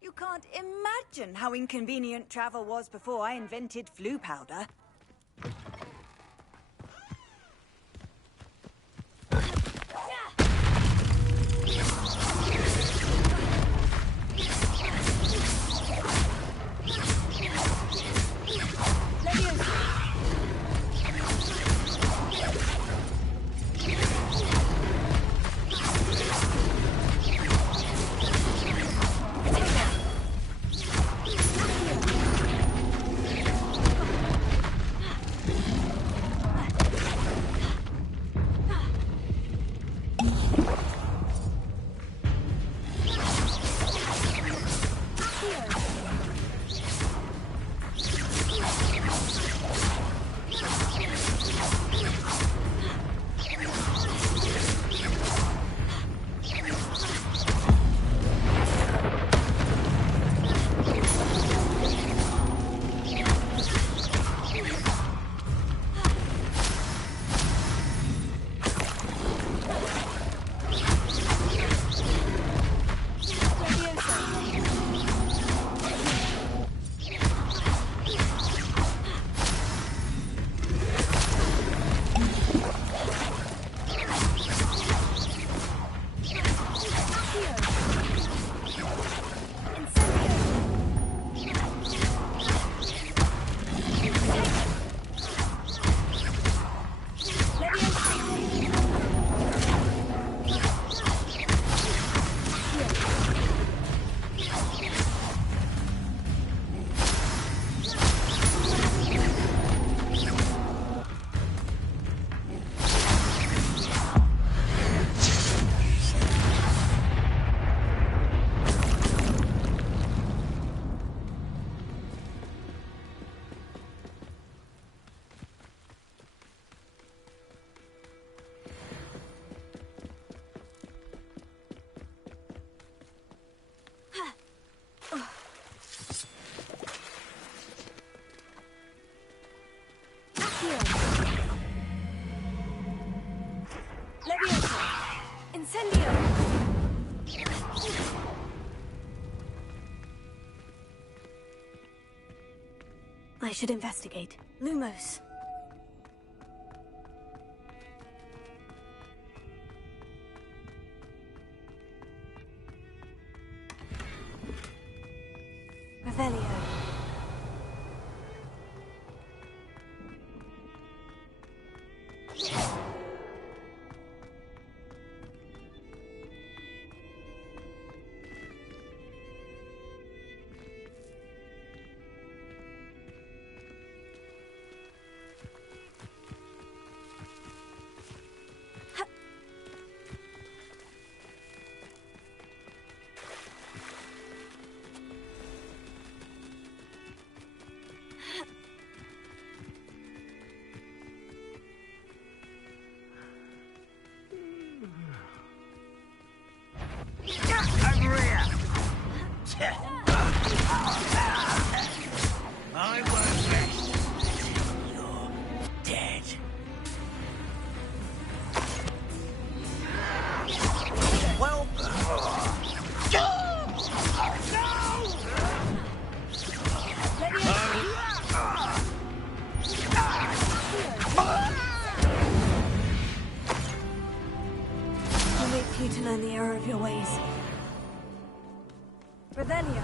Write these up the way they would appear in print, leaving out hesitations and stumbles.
You can't imagine how inconvenient travel was before I invented flu powder. I should investigate. Lumos. Revelio. To learn the error of your ways. Revelio.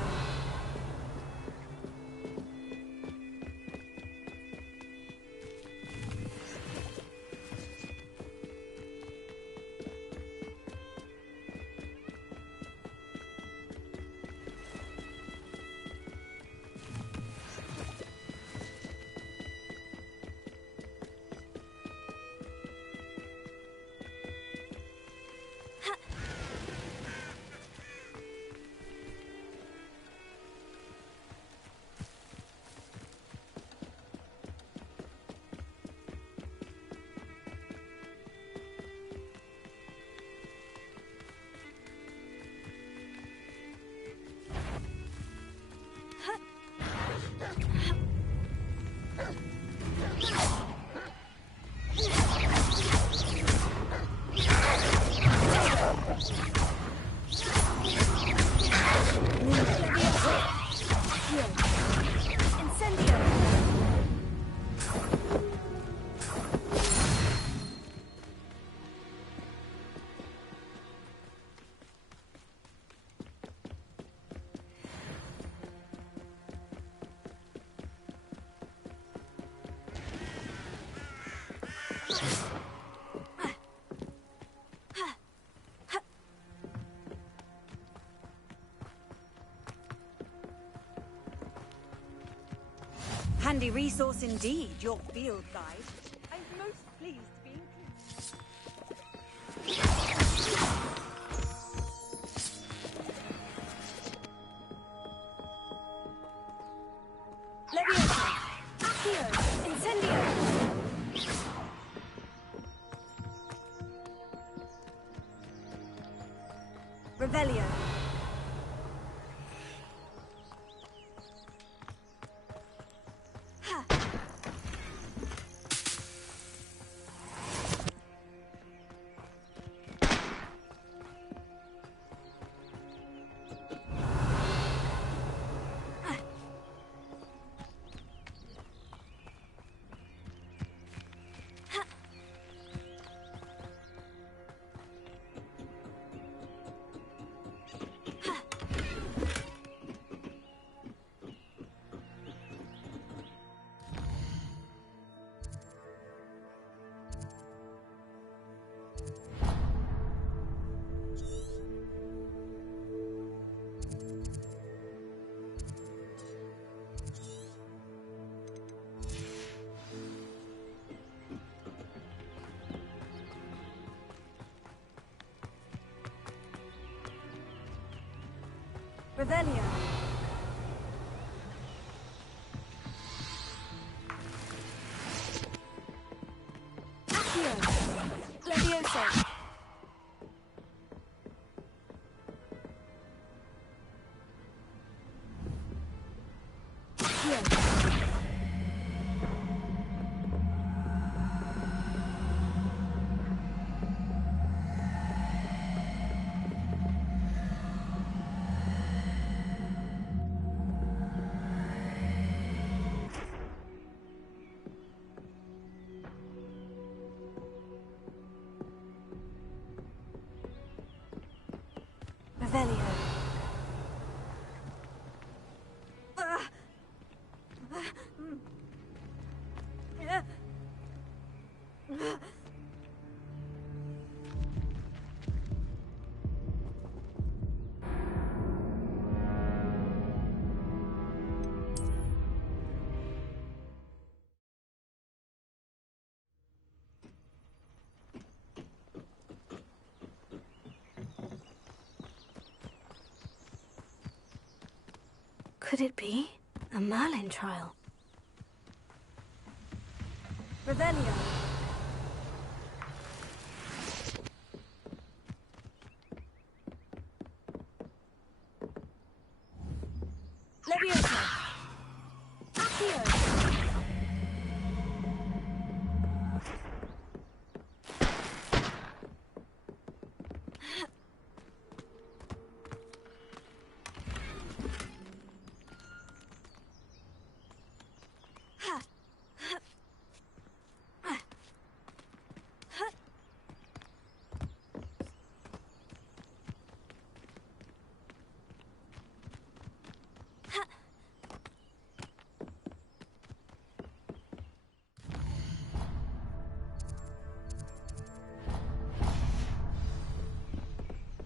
Handy resource indeed, your field guide. I'm most pleased to be included. Leviosa! Accio! Incendio! Revelio. Revelio. Accio. Leviosa. Accio. Revelio. Could it be a Merlin trial? Revelio. Leviosa. Accio.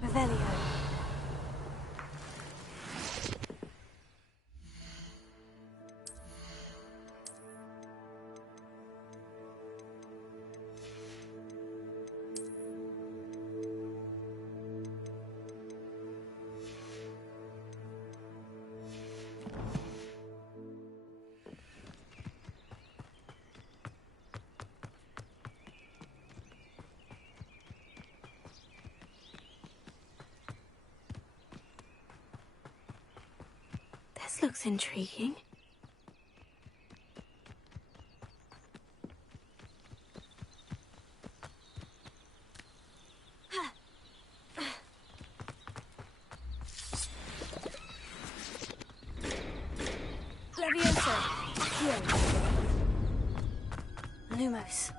Revelio. This looks intriguing. Leviosa. Accio. Lumos.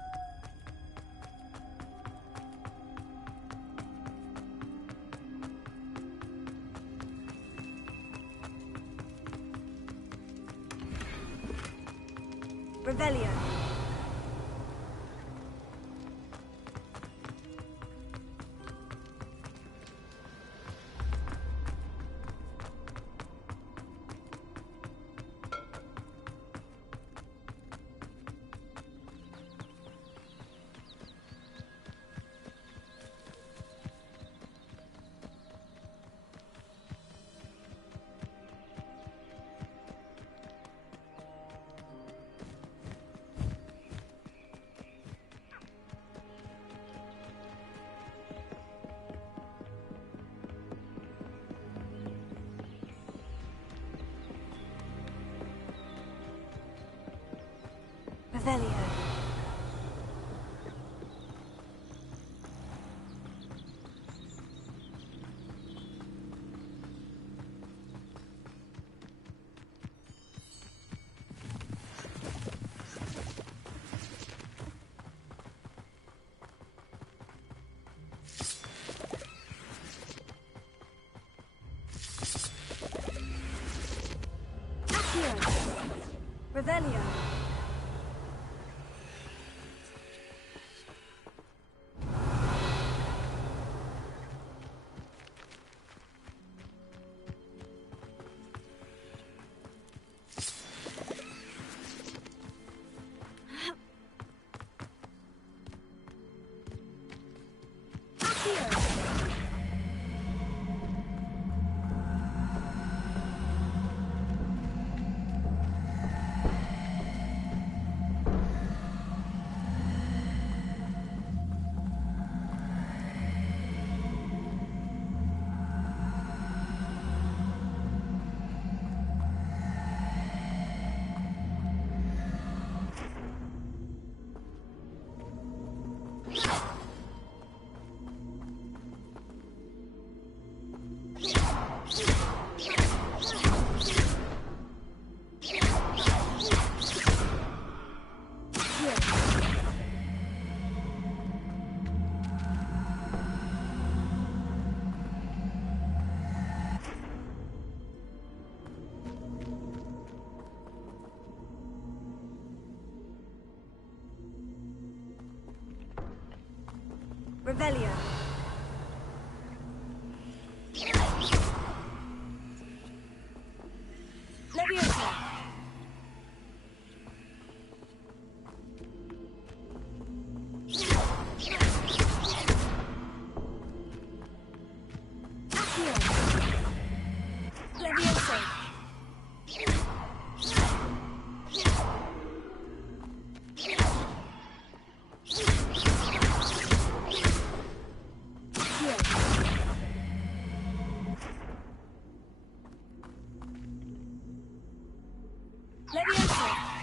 Revelio. Revelio. Revelio. Revelio. Leviosa. Leviosa. Leviosa.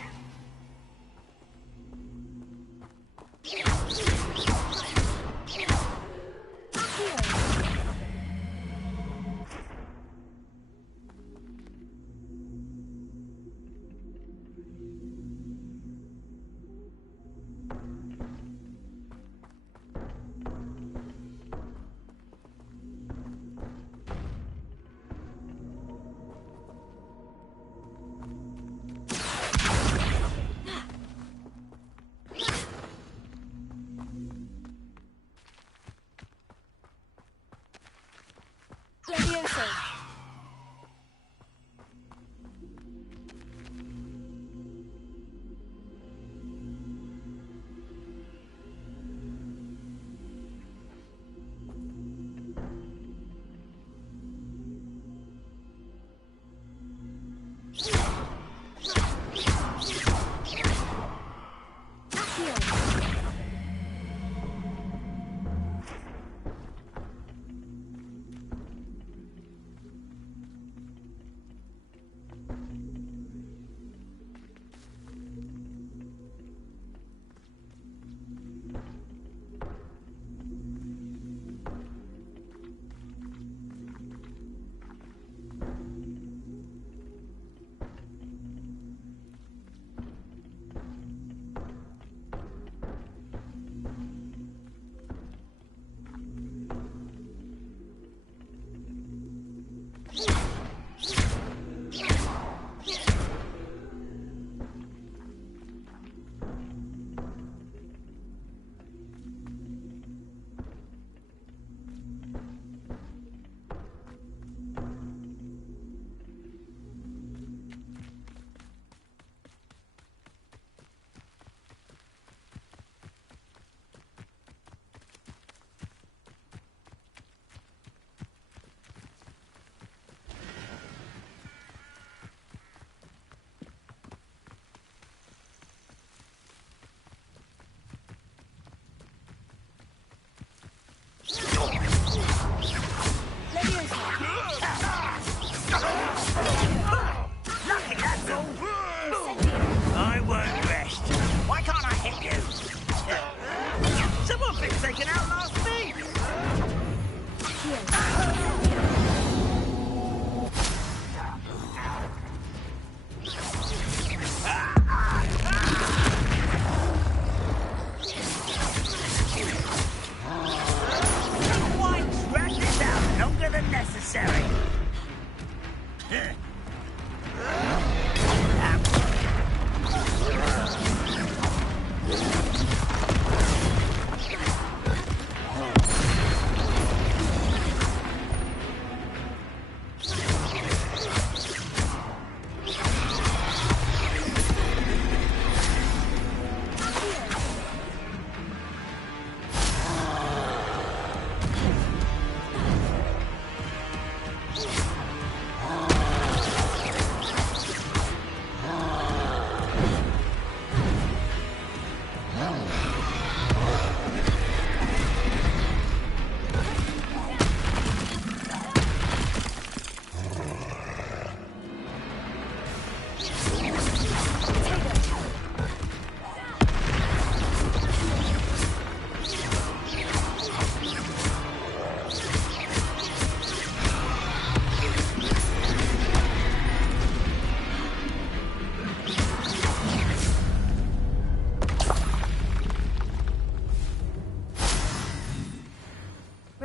Leviosa.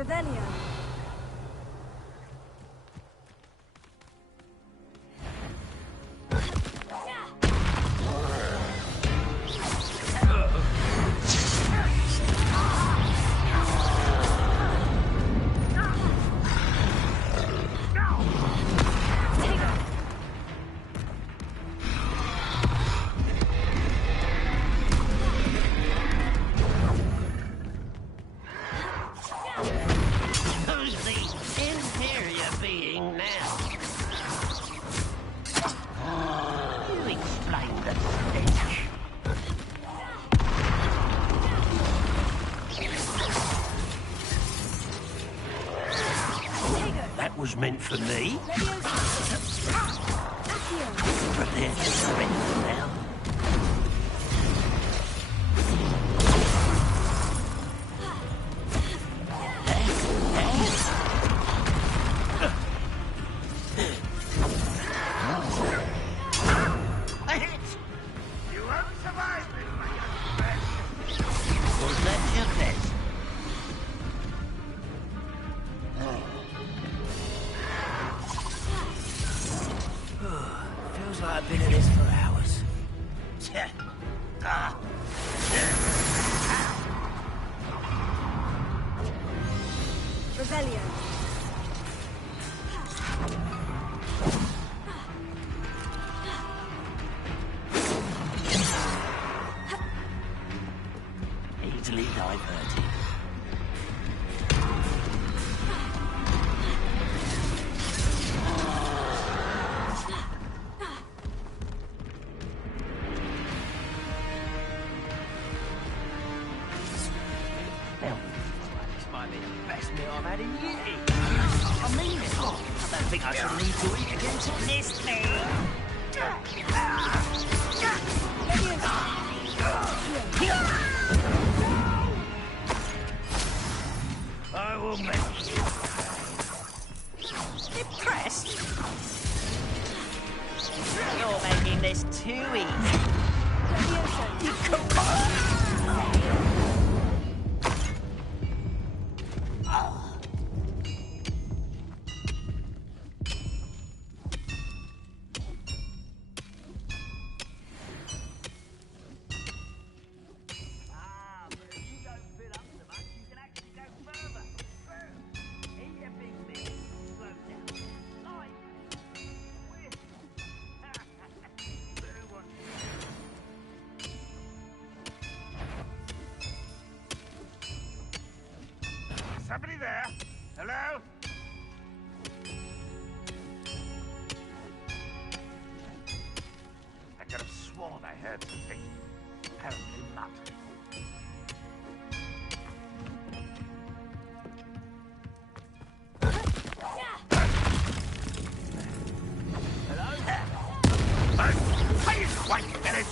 Revelio. Was meant for me. But they're just surrendering now. You won't survive this, my young friend. Was that your best? Feels like I've been in this for hours. Revelio. Easily diverted. I've had in years. I mean it. I don't think I should need to eat against this thing. I will make you. Depressed? You're making this too easy. Come on. Somebody there? Hello? I could have sworn I heard something. Apparently not. Hello? Hey, wait a minute!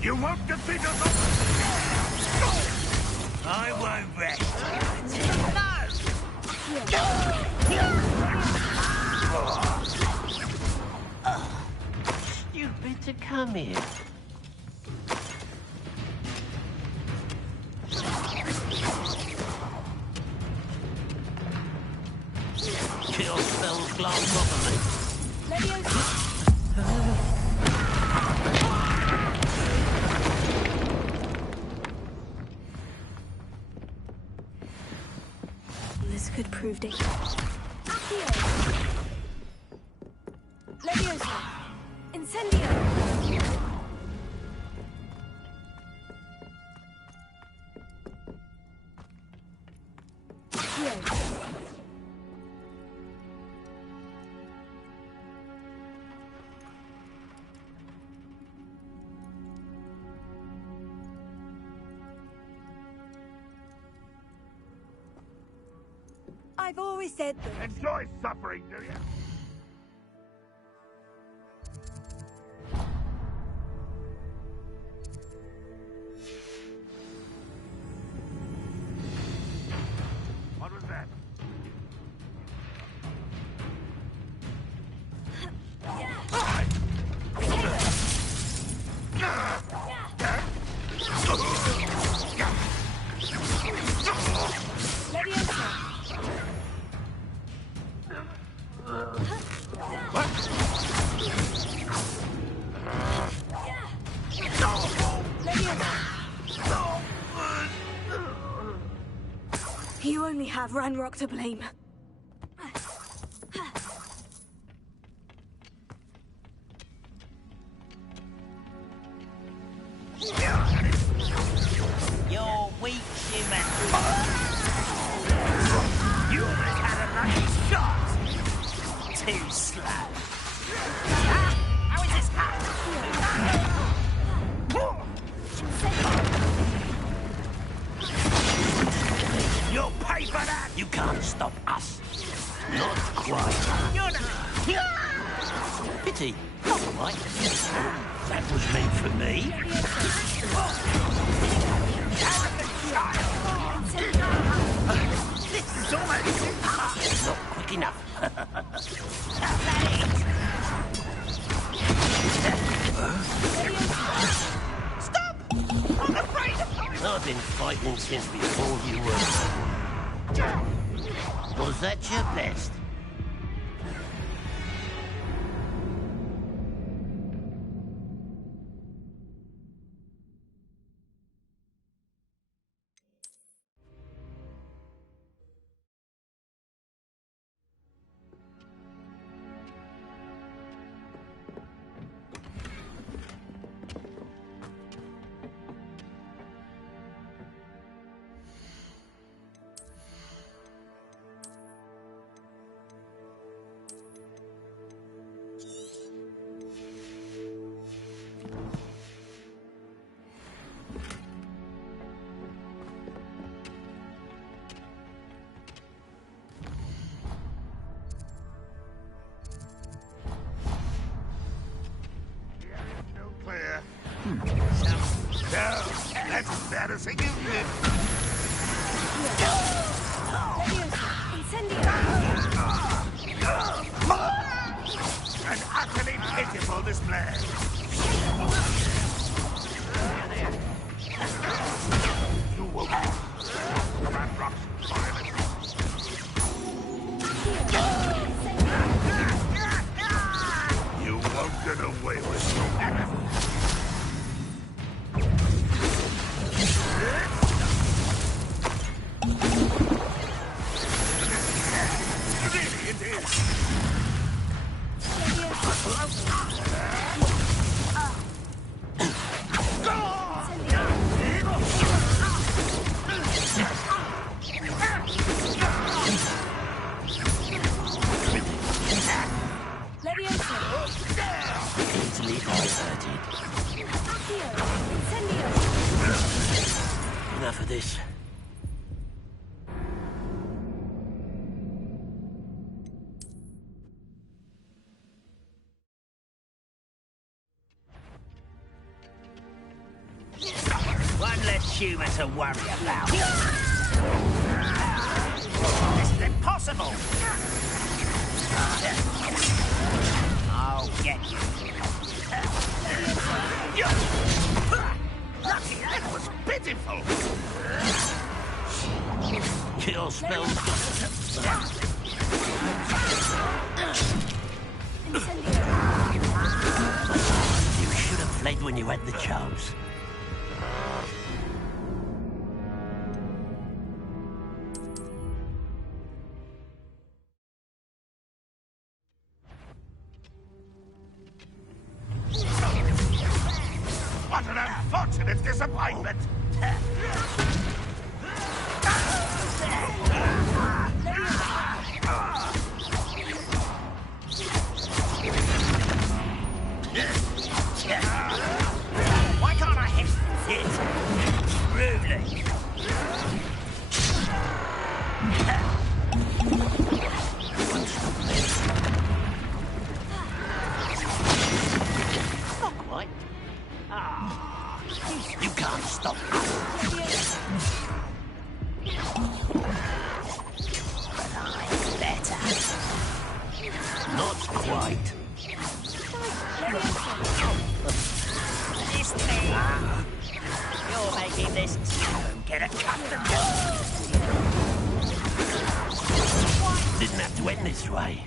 You won't defeat us all! I won't rest. Stupid to come here. Kill spells glance off of me. This could prove dangerous. Leviosa. Incendio. I've always said that. Enjoy suffering, do you? What was that? You only have Ranrock to blame. You're weak, human. You almost had a lucky shot. Too slow. Ah, how is this cut? You'll pay for that! You can't stop us. Not quite. You're not... Pity. Not quite. That was meant for me. This is almost... Not quick enough. Stop! I'm afraid of... I've been fighting since before you were. Was that your best? That's embarrassing, isn't it? An utterly pitiful display. You won't. Command rocks violence. You won't get away with so many. Enough of this. One less human to worry about. This is impossible! I'll get you. Lucky, that was pitiful! Kill spells. You should have fled when you had the chance. What an unfortunate disappointment! Why can't I hit it? Rudely. Not quite. Ah, you can't stop us. But I'm better. Not quite. This thing. You're making this. Don't get accustomed to. Didn't have to end this way.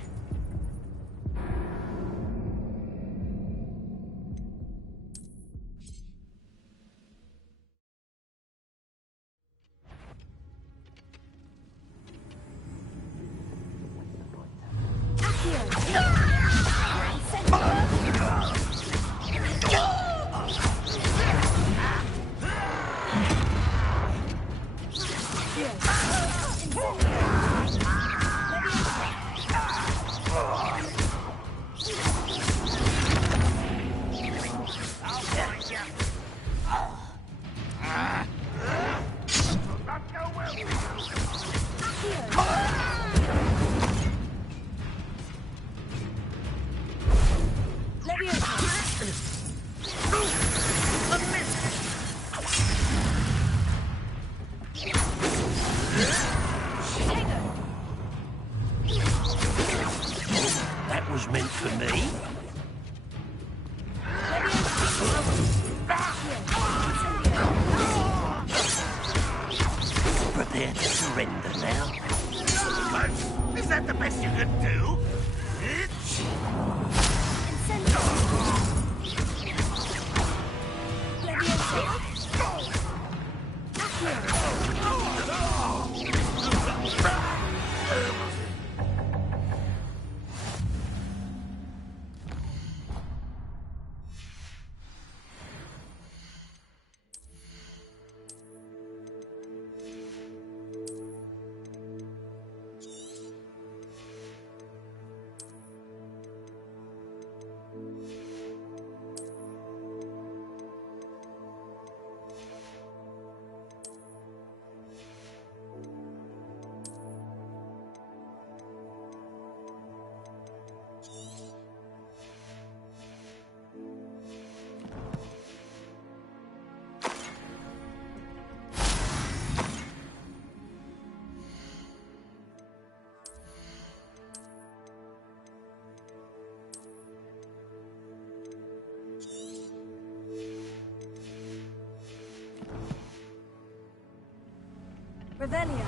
defender now. Is that the best you can do? Revelio.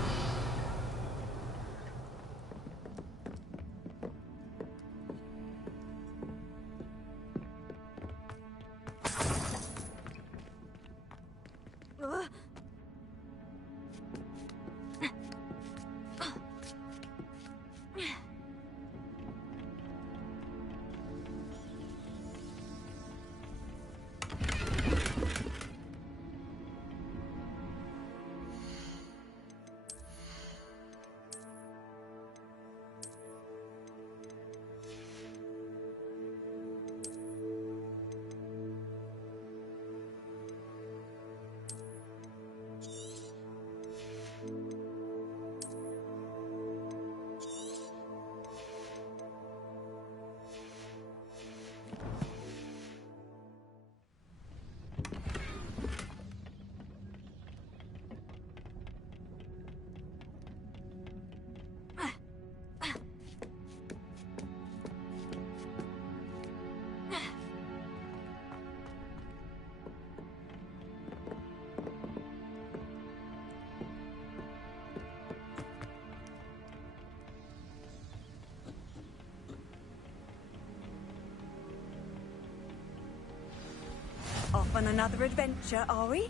Off on another adventure, are we?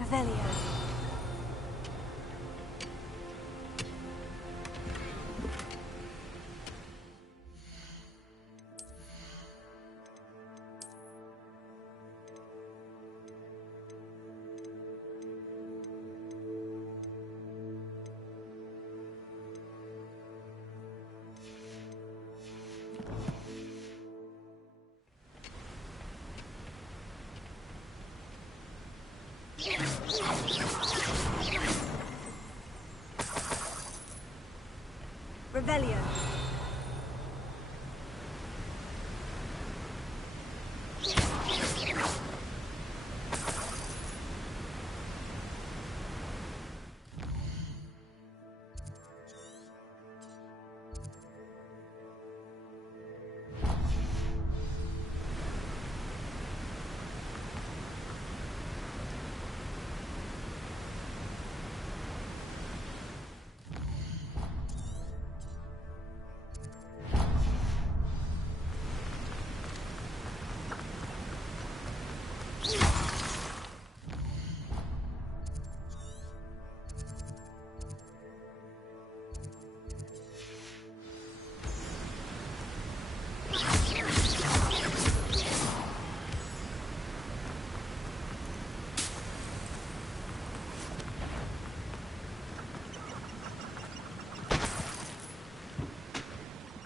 Revelio. Revelio.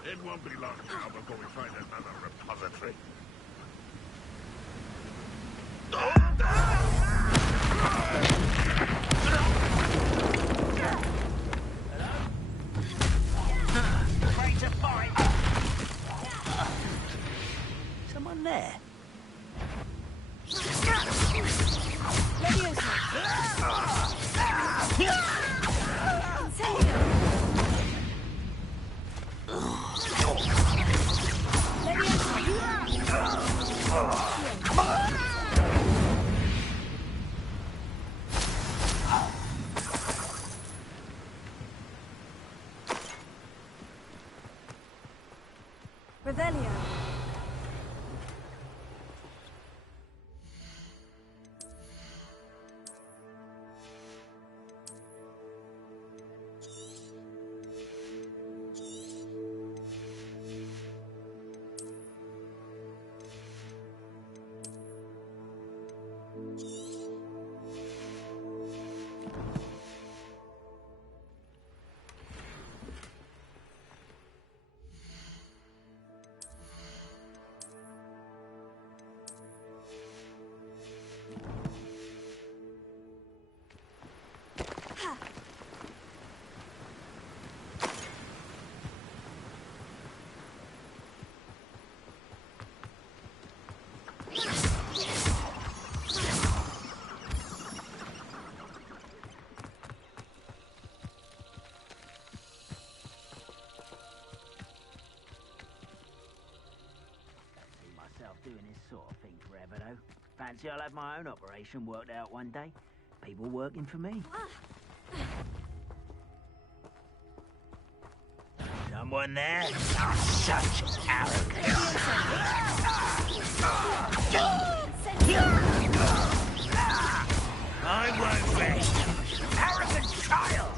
It won't be long now before we find another repository. Ready to fight! Someone there? sort of thing forever, though. Fancy I'll have my own operation worked out one day. People working for me. Someone there? Such arrogance. I won't rest. Arrogant child!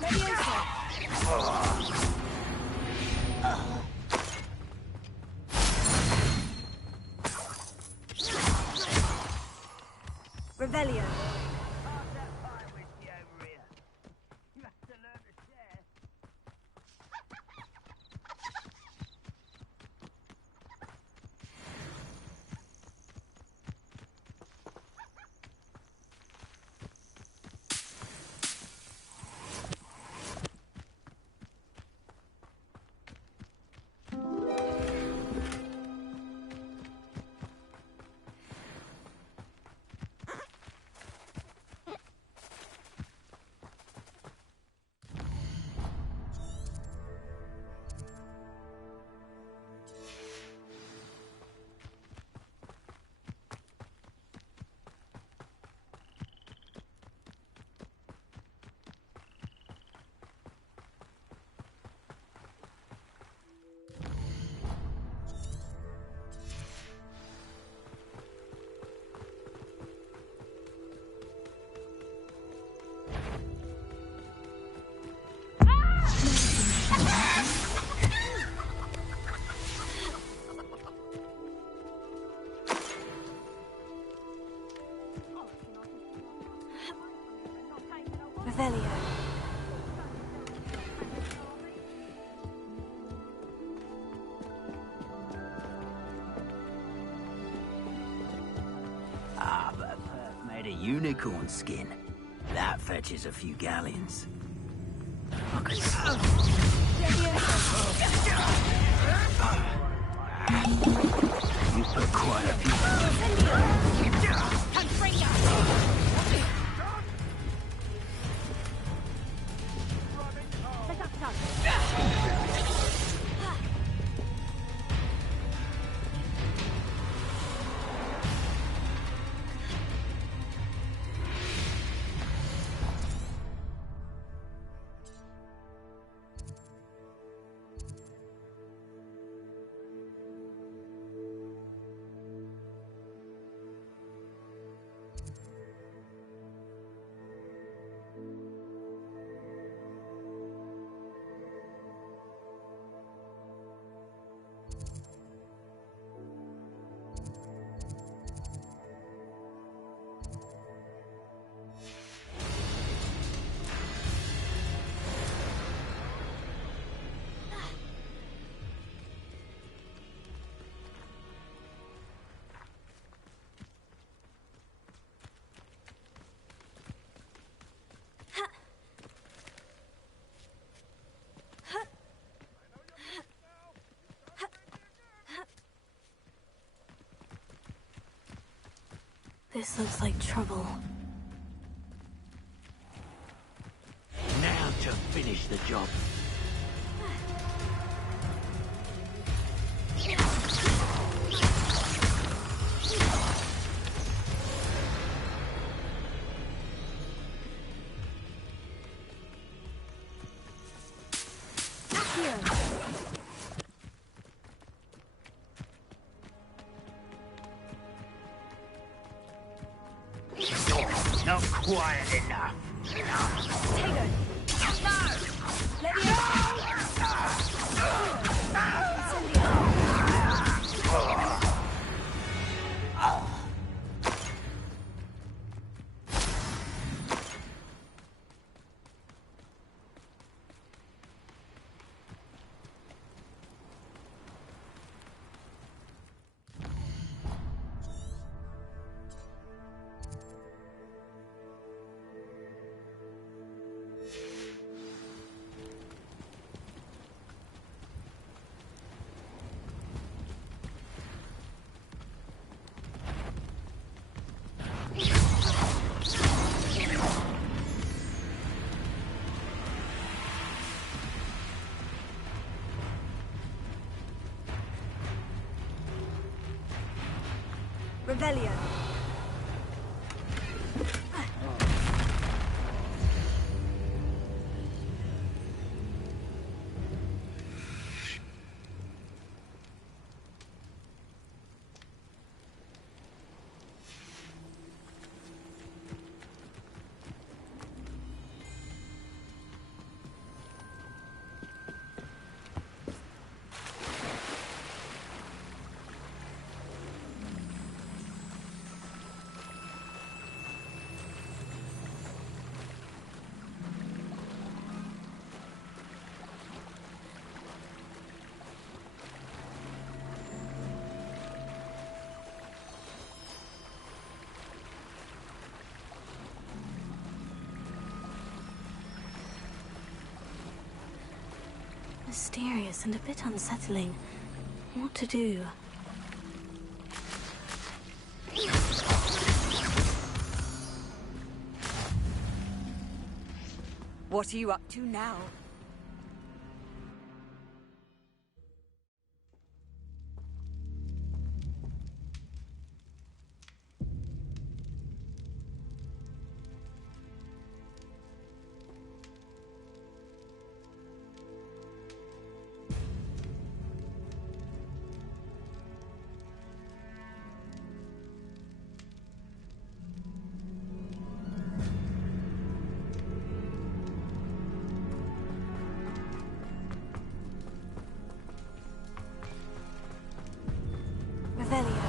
Revelio. Revelio. Ah, but Perth made a unicorn skin. That fetches a few galleons. I could... You put quite a few... This looks like trouble. Now to finish the job. Not quiet enough. Revelio. Mysterious and a bit unsettling. What to do? What are you up to now? Revelio.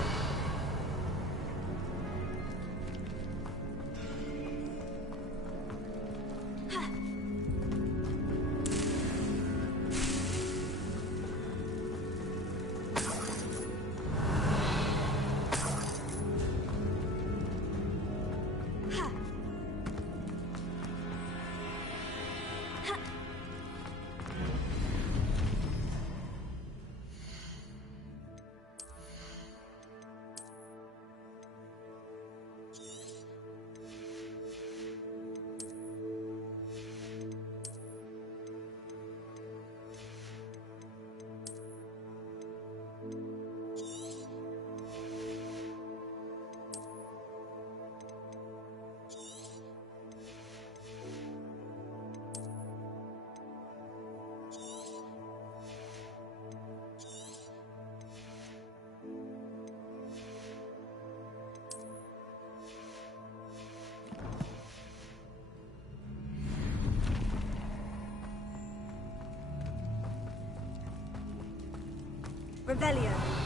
Revelio.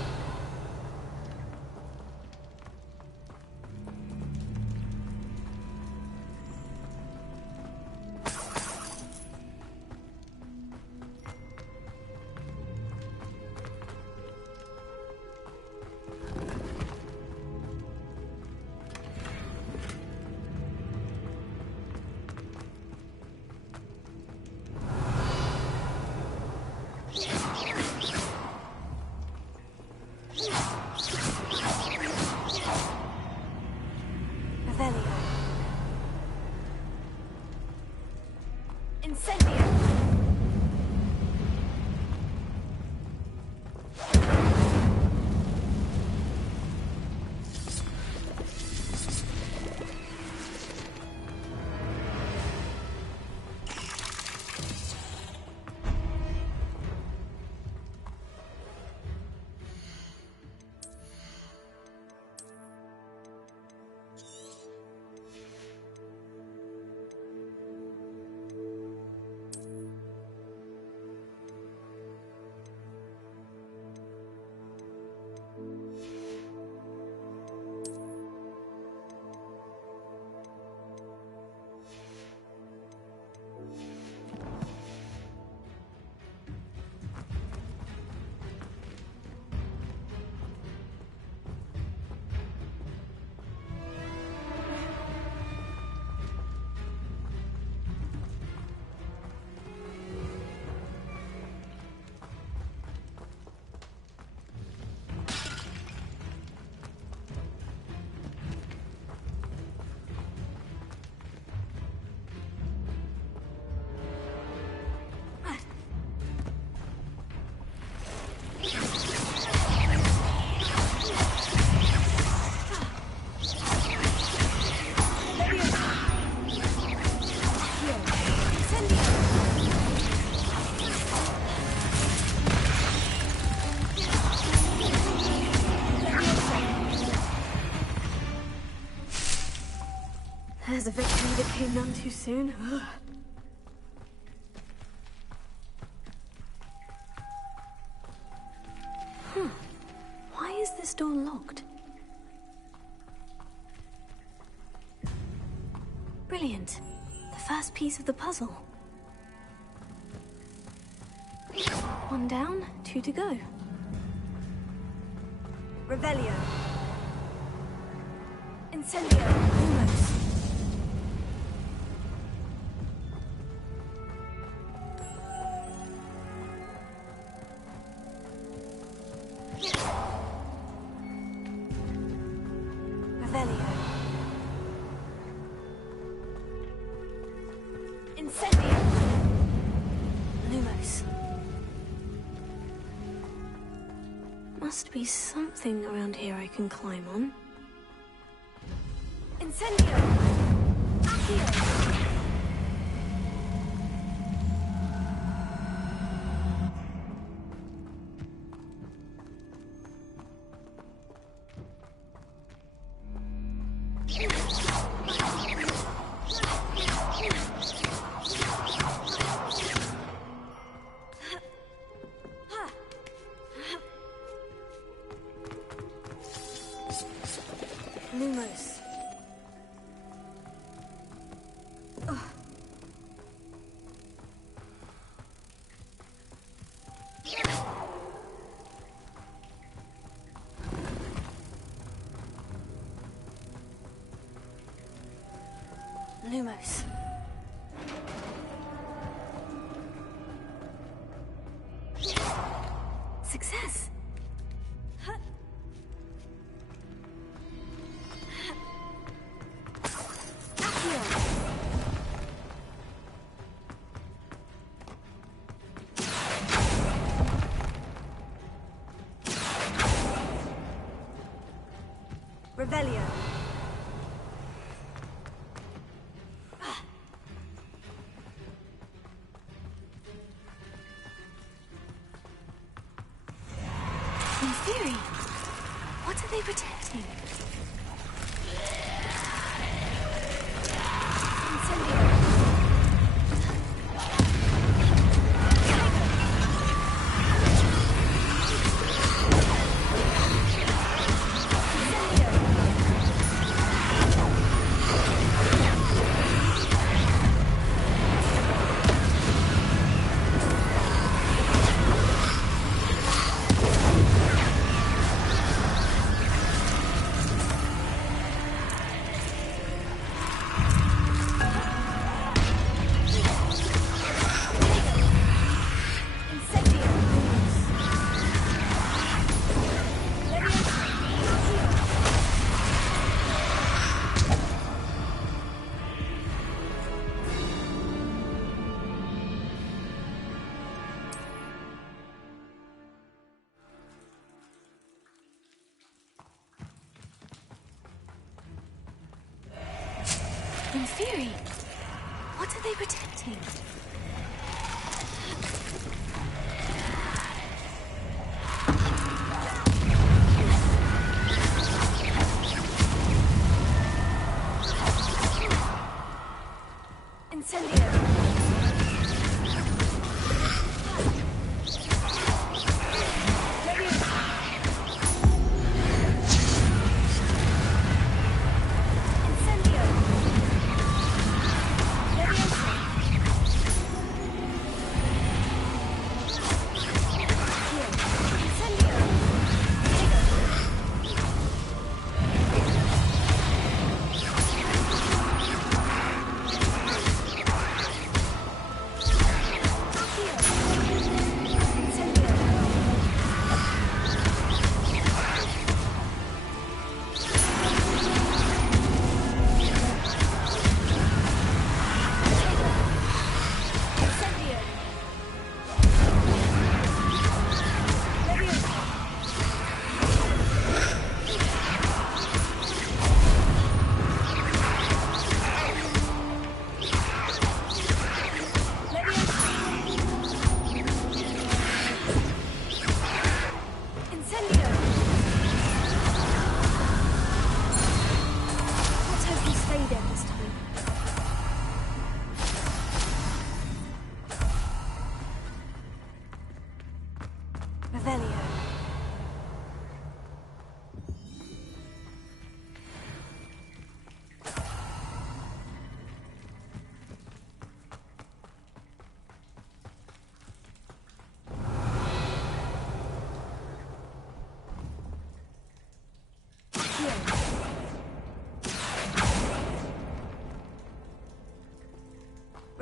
There's a victory that came none too soon. Why is this door locked? Brilliant. The first piece of the puzzle. One down, 2 to go. Revelio. Incendio. Almost. Revelio. Incendio. Lumos. Must be something around here I can climb on. Incendio. Accio. Lumos. Lumos. Success. Revelio. In theory, what are they protecting? Incendio. In theory, what are they protecting? Incendio. Incendio.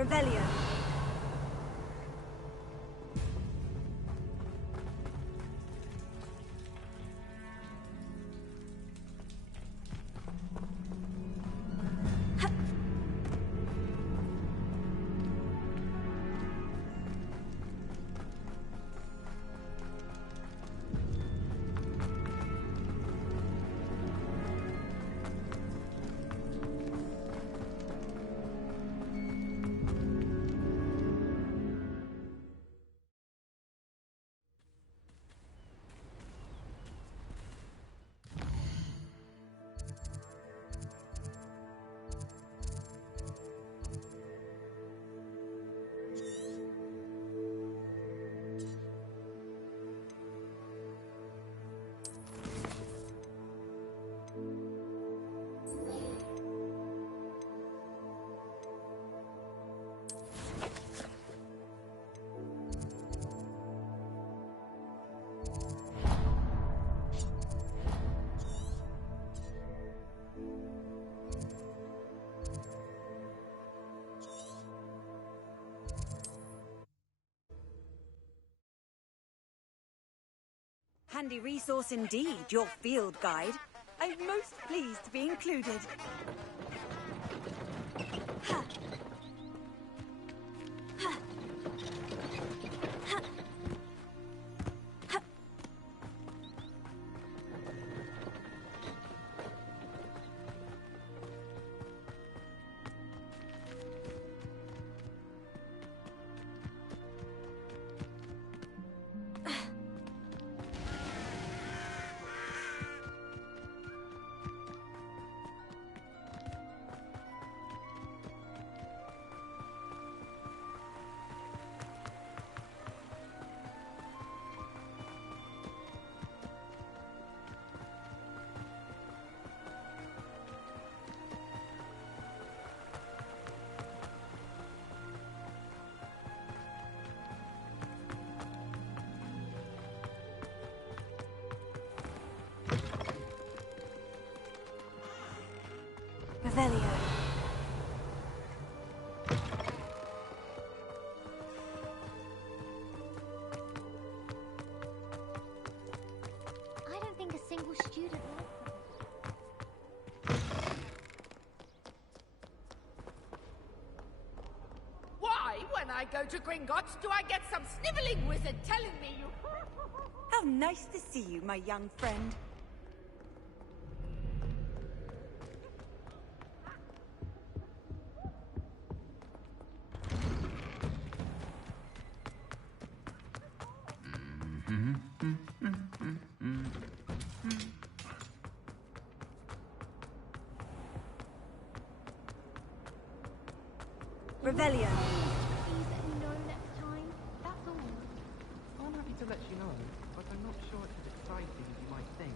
Revelio. Handy resource indeed, your field guide. I'm most pleased to be included. Ha. Ha. Ha. Ha. Revelio. I don't think a single student likes them. Why, when I go to Gringotts, do I get some sniveling wizard telling me you... How nice to see you, my young friend. Revelio. Please know next time. That's all. I'm happy to let you know, but I'm not sure it's as exciting as you might think.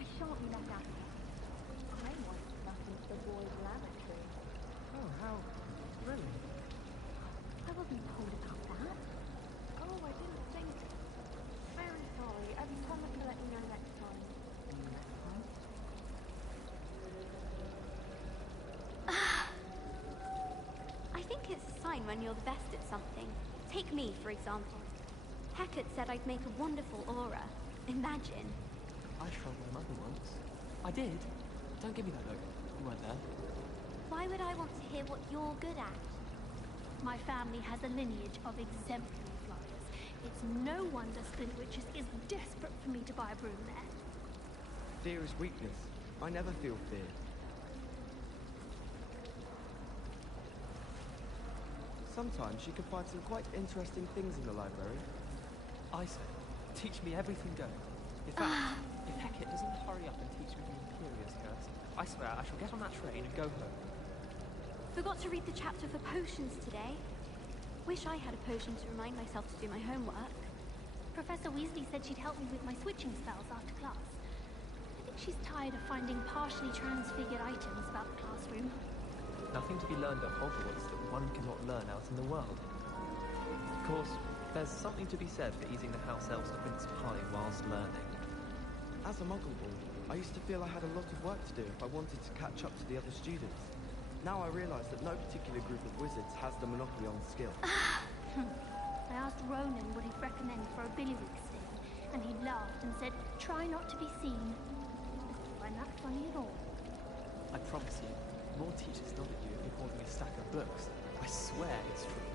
I shan't be left out here. I want nothing to the boys' lavatory. Oh, how thrilling. I wasn't told about that. Oh, I didn't think. Very sorry. I promise to let you know next time. Next time? I think it's a sign when you're the best at something. Take me, for example. Hecate said I'd make a wonderful aura. Imagine. I shot my mother once. I did. Don't give me that look. You weren't there. Why would I want to hear what you're good at? My family has a lineage of exemplary flyers. It's no wonder Splintwitches is desperate for me to buy a broom there. Fear is weakness. I never feel fear. Sometimes you can find some quite interesting things in the library. I say, teach me everything going. In fact, if Hecate doesn't hurry up and teach me the Imperious Curse, I swear I shall get on that train and go home. Forgot to read the chapter for potions today. Wish I had a potion to remind myself to do my homework. Professor Weasley said she'd help me with my switching spells after class. I think she's tired of finding partially transfigured items about the classroom. Nothing to be learned at Hogwarts that one cannot learn out in the world. Of course, there's something to be said for easing the house elves a mince pie whilst learning. As a Muggle boy, I used to feel I had a lot of work to do if I wanted to catch up to the other students. Now I realise that no particular group of wizards has the monopoly on skill. I asked Ronan what he'd recommend for a Billywig sting, and he laughed and said, try not to be seen. I didn't find that funny at all. I promise you, more teachers nod at you if you're holding a stack of books. I swear it's true.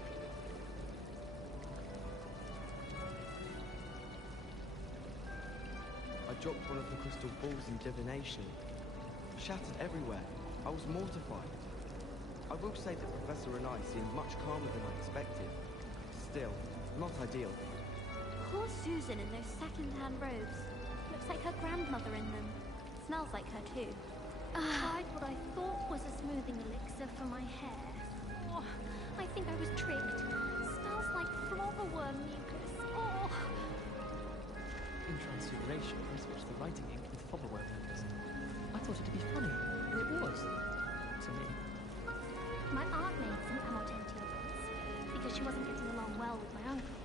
I dropped one of the crystal balls in divination. Shattered everywhere. I was mortified. I will say that Professor and I seemed much calmer than I expected. Still, not ideal. Poor Susan in those second-hand robes. Looks like her grandmother in them. Smells like her too. Tried what I thought was a smoothing elixir for my hair. Oh, I think I was tricked. Smells like flobberworm mucus. Oh. In Transfiguration, I switched the writing ink with flobberworm mucus. I thought it to be funny, and it was. To me. My aunt made some Amortentia once, because she wasn't getting along well with my uncle.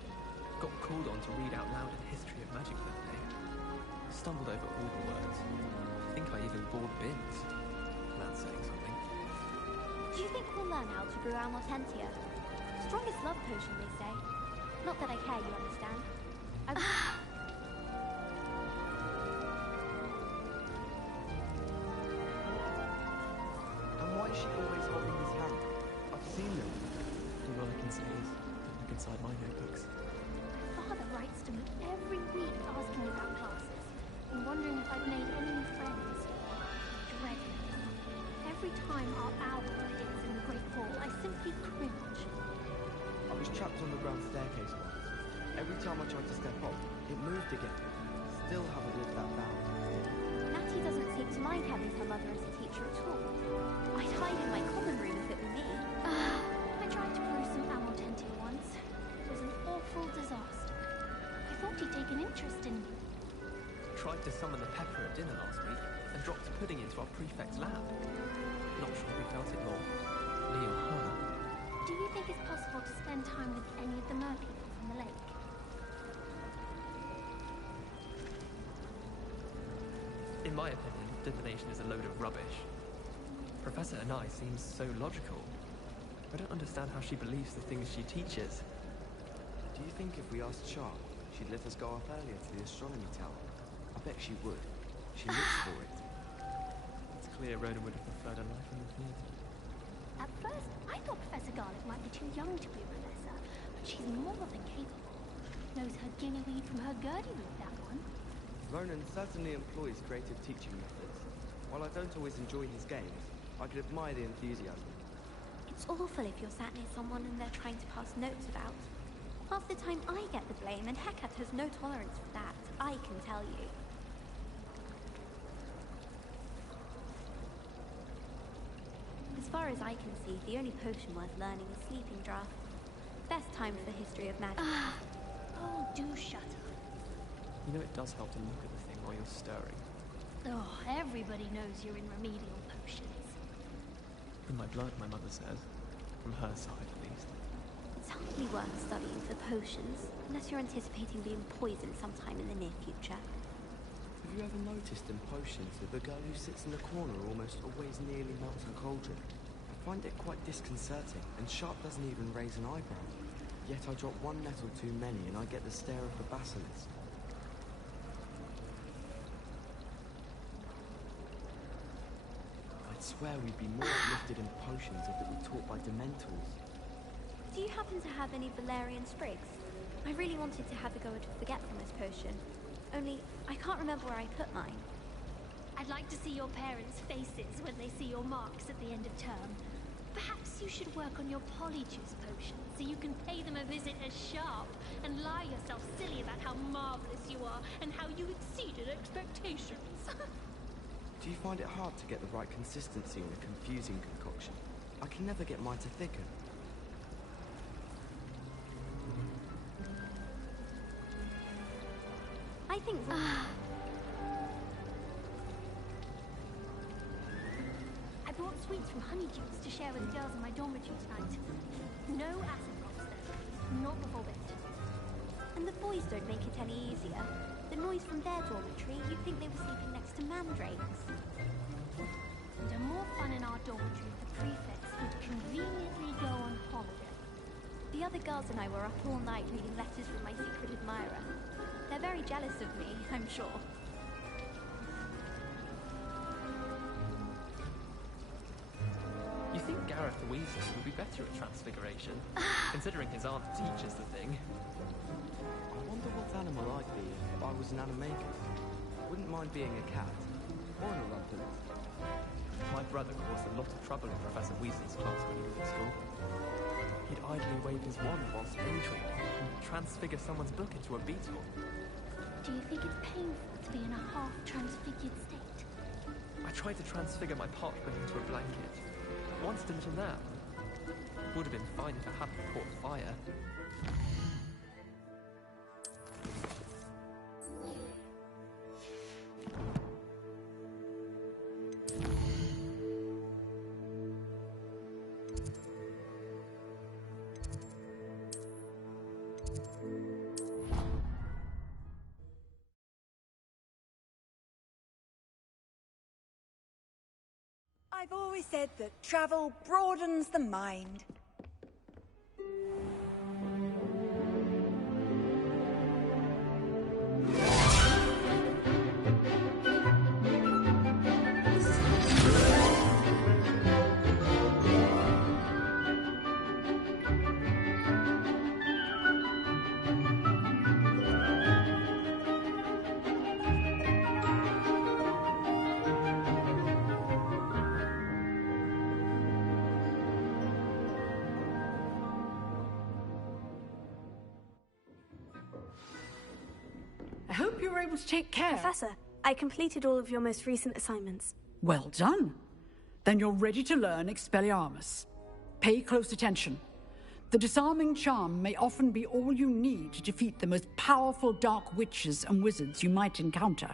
Got called on to read out loud a history of magic that day. Stumbled over all the words. I think I even bore the bins. That's saying something. Do you think we'll learn how to brew Amortentia? Strongest love potion, they say. Not that I care, you understand. And why is she always holding his hand? I've seen them. All I can say is, don't look inside my notebooks. My father writes to me every week asking about classes and wondering if I've made any new friends. Dread it. Every time our hour hits in the Great Hall, I simply cringe. I was trapped on the ground staircase once. Every time I tried to step up, it moved again. Still haven't lived that down. Natty doesn't seem to mind having her mother as a teacher at all. I'd hide in my common room if it were me. I tried to brew some Amortentia once. It was an awful disaster. I thought he'd taken interest in me. Tried to summon the pepper at dinner last week and dropped a pudding into our prefect's lab. Not sure who felt it more, me or her. Do you think it's possible to spend time with any of the merpeople from the lake? In my opinion, divination is a load of rubbish. Professor Anai seems so logical. I don't understand how she believes the things she teaches. Do you think if we asked Sharp, she'd let us go up earlier to the astronomy tower? I bet she would. She lives for it. It's clear Ronan would have preferred a life in the theatre. At first, I thought Professor Garlick might be too young to be a professor, but she's more than capable. Knows her guinea weed from her Gurdy weed, that one. Ronan certainly employs creative teaching methods. While I don't always enjoy his games, I can admire the enthusiasm. It's awful if you're sat near someone and they're trying to pass notes about. Half the time I get the blame, and Hecate has no tolerance for that, I can tell you. As far as I can see, the only potion worth learning is Sleeping Draught. Best time for the history of magic. Oh, do shut up. You know it does help to look at the thing while you're stirring. Oh, everybody knows you're in remedial potions. In my blood, my mother says. From her side, at least. It's hardly worth studying for potions, unless you're anticipating being poisoned sometime in the near future. Have you ever noticed in potions that the girl who sits in the corner almost always nearly melts a cauldron? I find it quite disconcerting, and Sharp doesn't even raise an eyebrow. Yet I drop one nettle too many and I get the stare of the basilisk. I'd swear we'd be more uplifted in potions if it were taught by Dementors. Do you happen to have any Valerian sprigs? I really wanted to have a go at a forgetfulness potion. Only, I can't remember where I put mine. I'd like to see your parents' faces when they see your marks at the end of term. Perhaps you should work on your polyjuice potion so you can pay them a visit as Sharp and lie yourself silly about how marvelous you are and how you exceeded expectations. Do you find it hard to get the right consistency in a confusing concoction? I can never get mine to thicken. I think... I brought sweets from Honeydews to share with the girls in my dormitory tonight. No acid drops, though. Not before bed. And the boys don't make it any easier. The noise from their dormitory, you'd think they were sleeping next to mandrakes. No more fun in our dormitory if the prefects could conveniently go on holiday. The other girls and I were up all night reading letters from my secret admirer. They're very jealous of me, I'm sure. You think Gareth Weasley would be better at transfiguration, considering his aunt teaches the thing? I wonder what animal I'd be if I was an animagus. Wouldn't mind being a cat. Or an elephant. My brother caused a lot of trouble in Professor Weasley's class when he was at school. He'd idly wave his wand whilst daydreaming and transfigure someone's book into a beetle. Do you think it's painful to be in a half-transfigured state? I tried to transfigure my parchment into a blanket. Once a little nap. Would have been fine if I hadn't caught fire. I've always said that travel broadens the mind. I hope you were able to take care. Professor, I completed all of your most recent assignments. Well done. Then you're ready to learn Expelliarmus. Pay close attention. The disarming charm may often be all you need to defeat the most powerful dark witches and wizards you might encounter.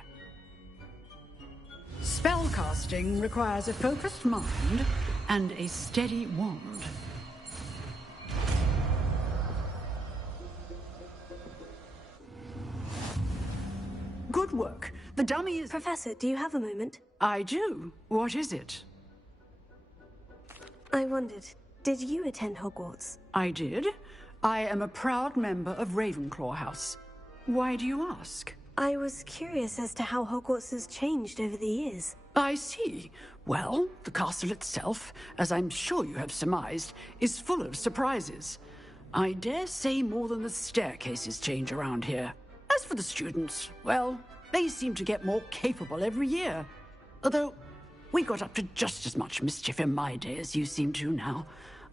Spellcasting requires a focused mind and a steady wand. Good work. The dummy is... Professor, do you have a moment? I do. What is it? I wondered, did you attend Hogwarts? I did. I am a proud member of Ravenclaw House. Why do you ask? I was curious as to how Hogwarts has changed over the years. I see. Well, the castle itself, as I'm sure you have surmised, is full of surprises. I dare say more than the staircases change around here. As for the students, well, they seem to get more capable every year. Although, we got up to just as much mischief in my day as you seem to now.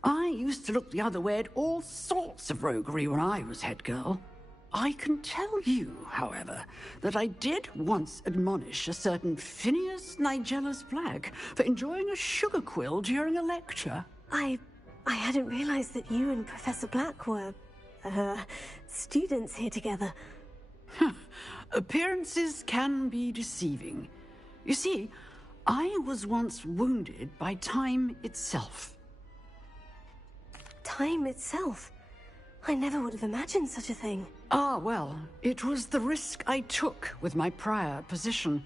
I used to look the other way at all sorts of roguery when I was head girl. I can tell you, however, that I did once admonish a certain Phineas Nigellus Black for enjoying a sugar quill during a lecture. I hadn't realized that you and Professor Black were, students here together. Appearances can be deceiving. You see, I was once wounded by time itself. Time itself? I never would have imagined such a thing. Ah, well, it was the risk I took with my prior position.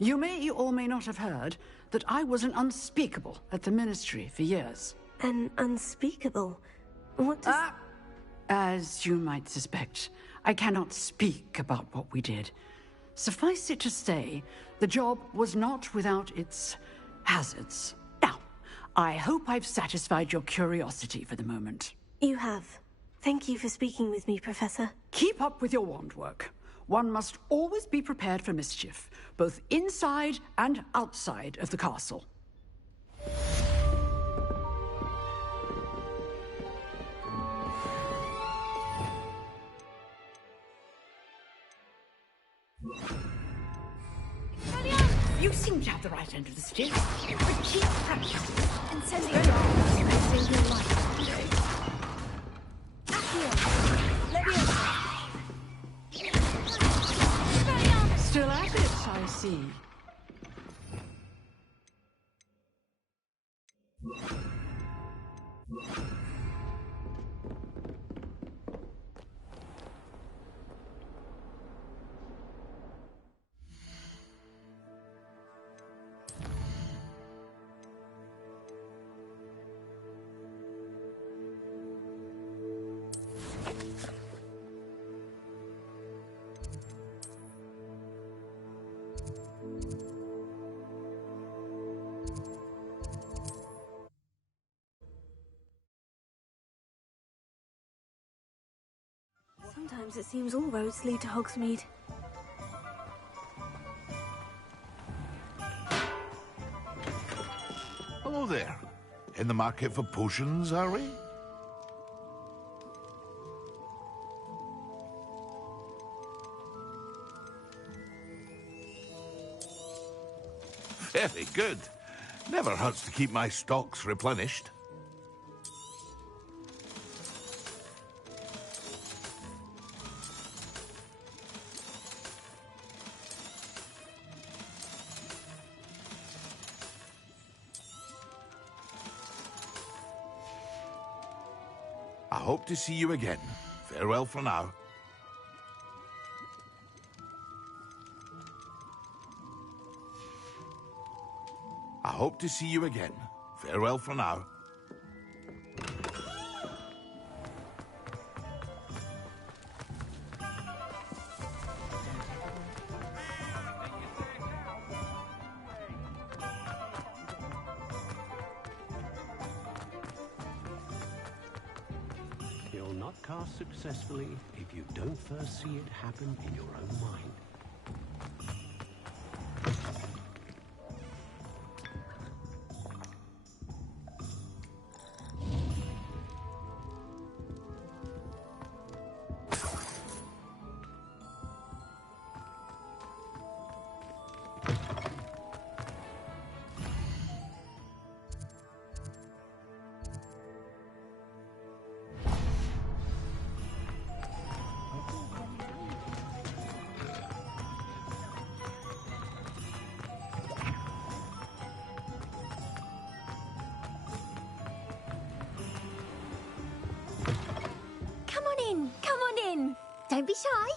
You may or may not have heard that I was an unspeakable at the Ministry for years. An unspeakable? What does... As you might suspect, I cannot speak about what we did. Suffice it to say, the job was not without its hazards. Now, I hope I've satisfied your curiosity for the moment. You have. Thank you for speaking with me, Professor. Keep up with your wand work. One must always be prepared for mischief, both inside and outside of the castle. You seem to have the right end of the stick. But keep practicing and sending dogs and save your life today. Still at it, I see. Sometimes it seems all roads lead to Hogsmeade. Hello there. In the market for potions, are we? Very good. Never hurts to keep my stocks replenished. I hope to see you again. Farewell for now. I hope to see you again. Farewell for now. You'll not cast successfully if you don't first see it happen in your own mind. Come on in. Don't be shy.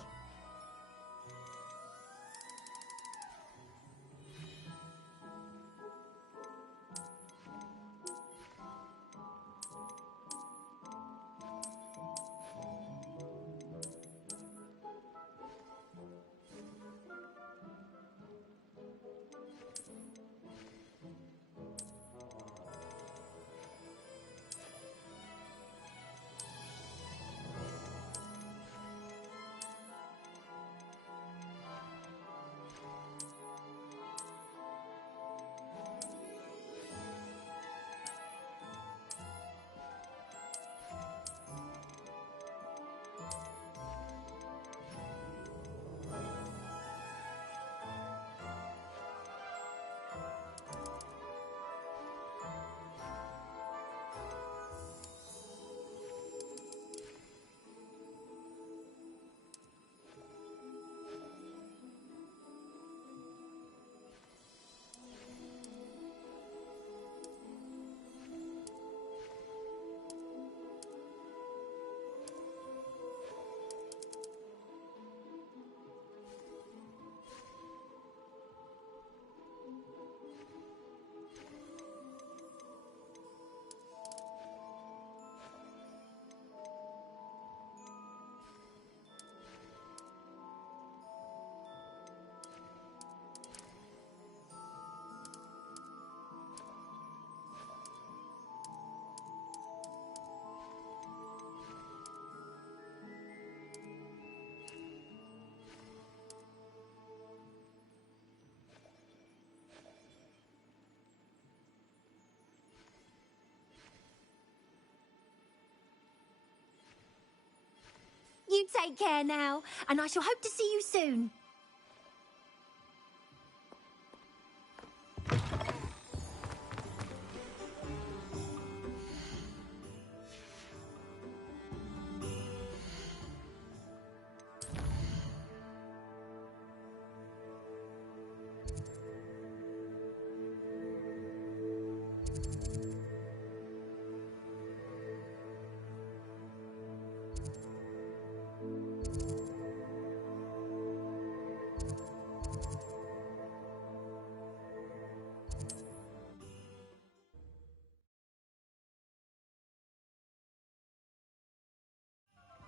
take care now, and I shall hope to see you soon.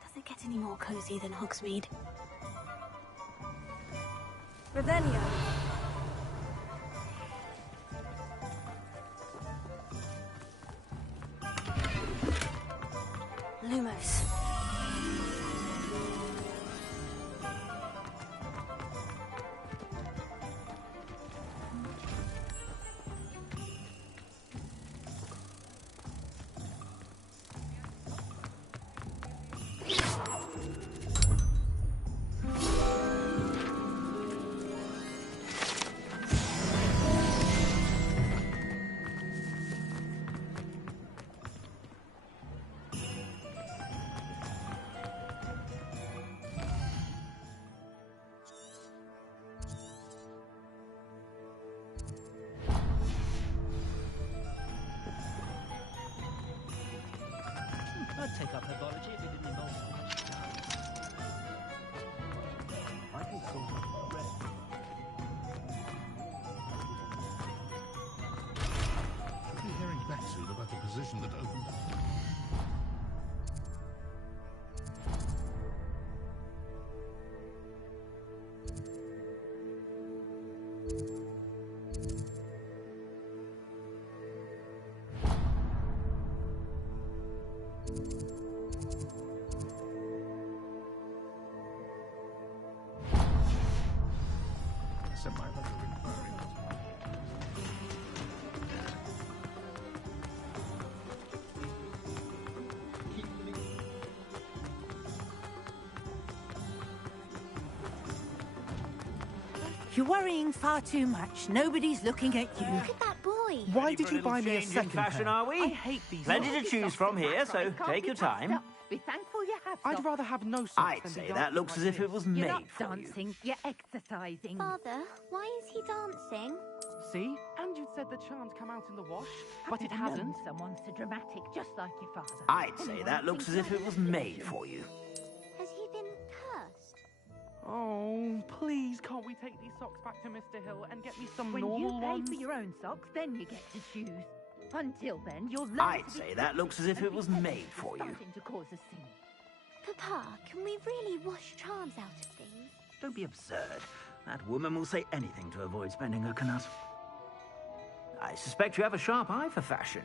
Does it get any more cozy than Hogsmeade? Ravenia. Lumos. I'd take up herbology if it didn't involve so much chance. I can sort of bread. Should be hearing back soon about the position that opened up. You're worrying far too much. Nobody's looking at you. Look at that boy. Why did you buy me a second fashion, pair? are we? I hate these Plenty socks. to choose from here, so take your time. Be thankful you have I'd rather have no socks I'd than say be that looks as if it was You're made not for you. dancing, you're exercising. Father, why is he dancing? See? And you said the charm's come out in the wash, but it I've hasn't. known someone so dramatic, just like your father. I'd say Anyone that looks as thinks if it was made for you. Has he been cursed? Oh, please, can't we take these socks back to Mr. Hill and get me some When normal you pay ones? for your own socks, then you get to choose. Until then, you'll learn I'd to be say that looks as if it was made for you. starting to cause a scene. Papa, can we really wash charms out of things? Don't be absurd. That woman will say anything to avoid spending her knut. I suspect you have a sharp eye for fashion.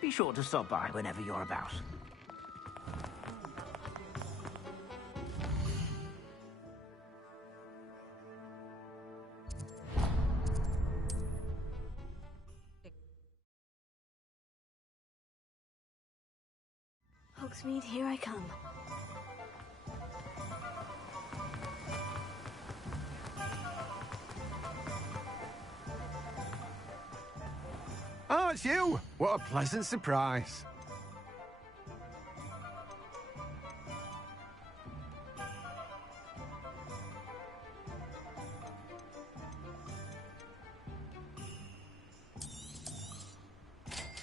Be sure to stop by whenever you're about. Hogsmeade, here I come. Oh, it's you! What a pleasant surprise.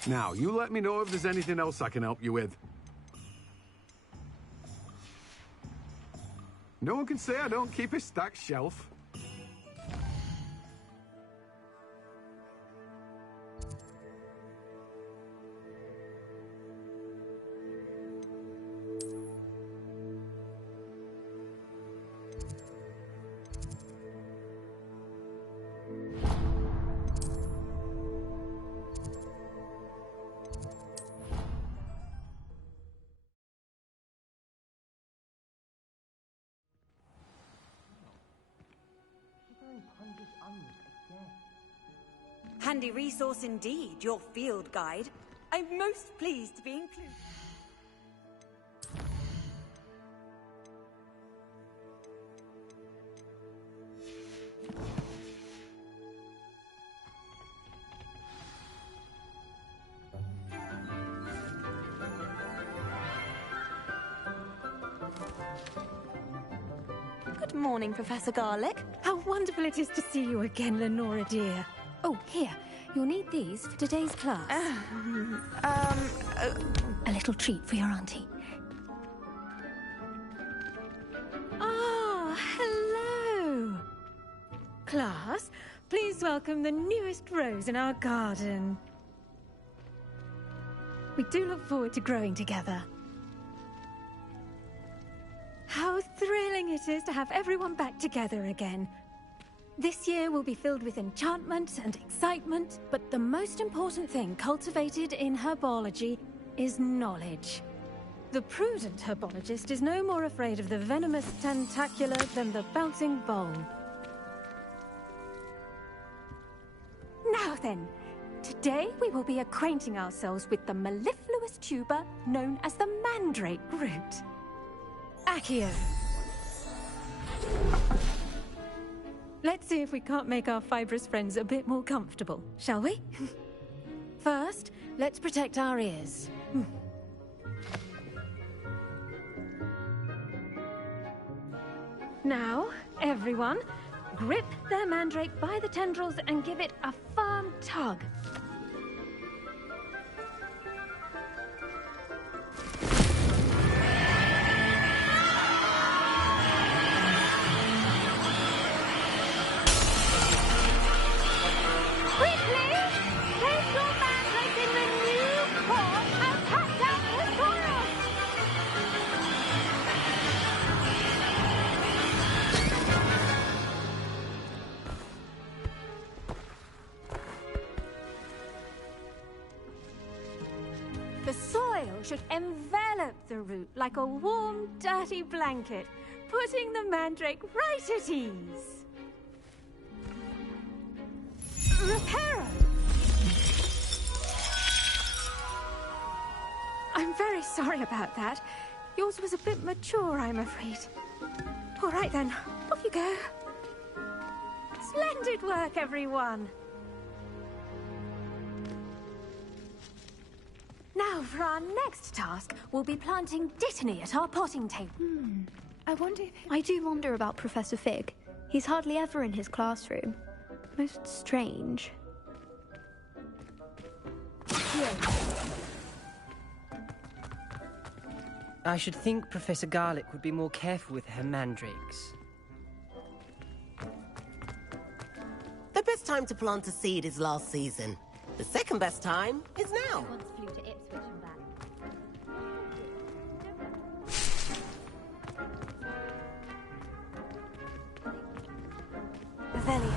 Now, you let me know if there's anything else I can help you with. No one can say I don't keep a stacked shelf. Handy resource indeed, your field guide. I'm most pleased to be included. Good morning, Professor Garlick. How wonderful it is to see you again, Lenora dear. Oh, here. You'll need these for today's class. A little treat for your auntie. Ah, hello. Class, please welcome the newest rose in our garden. We do look forward to growing together. How thrilling it is to have everyone back together again. This year will be filled with enchantment and excitement, but the most important thing cultivated in herbology is knowledge. The prudent herbologist is no more afraid of the venomous tentacula than the bouncing bowl. Now then, today we will be acquainting ourselves with the mellifluous tuber known as the mandrake root. Accio. Let's see if we can't make our fibrous friends a bit more comfortable, shall we? First, let's protect our ears. Now, everyone, grip their mandrake by the tendrils and give it a firm tug. The soil should envelop the root like a warm, dirty blanket, putting the mandrake right at ease. Reparo! I'm very sorry about that. Yours was a bit mature, I'm afraid. All right then, off you go. Splendid work, everyone. Now, for our next task, we'll be planting Dittany at our potting table. I do wonder about Professor Fig. He's hardly ever in his classroom. Most strange. I should think Professor Garlick would be more careful with her mandrakes. The best time to plant a seed is last season. The second best time is now. Once flew to Ipswich and back. Revelio.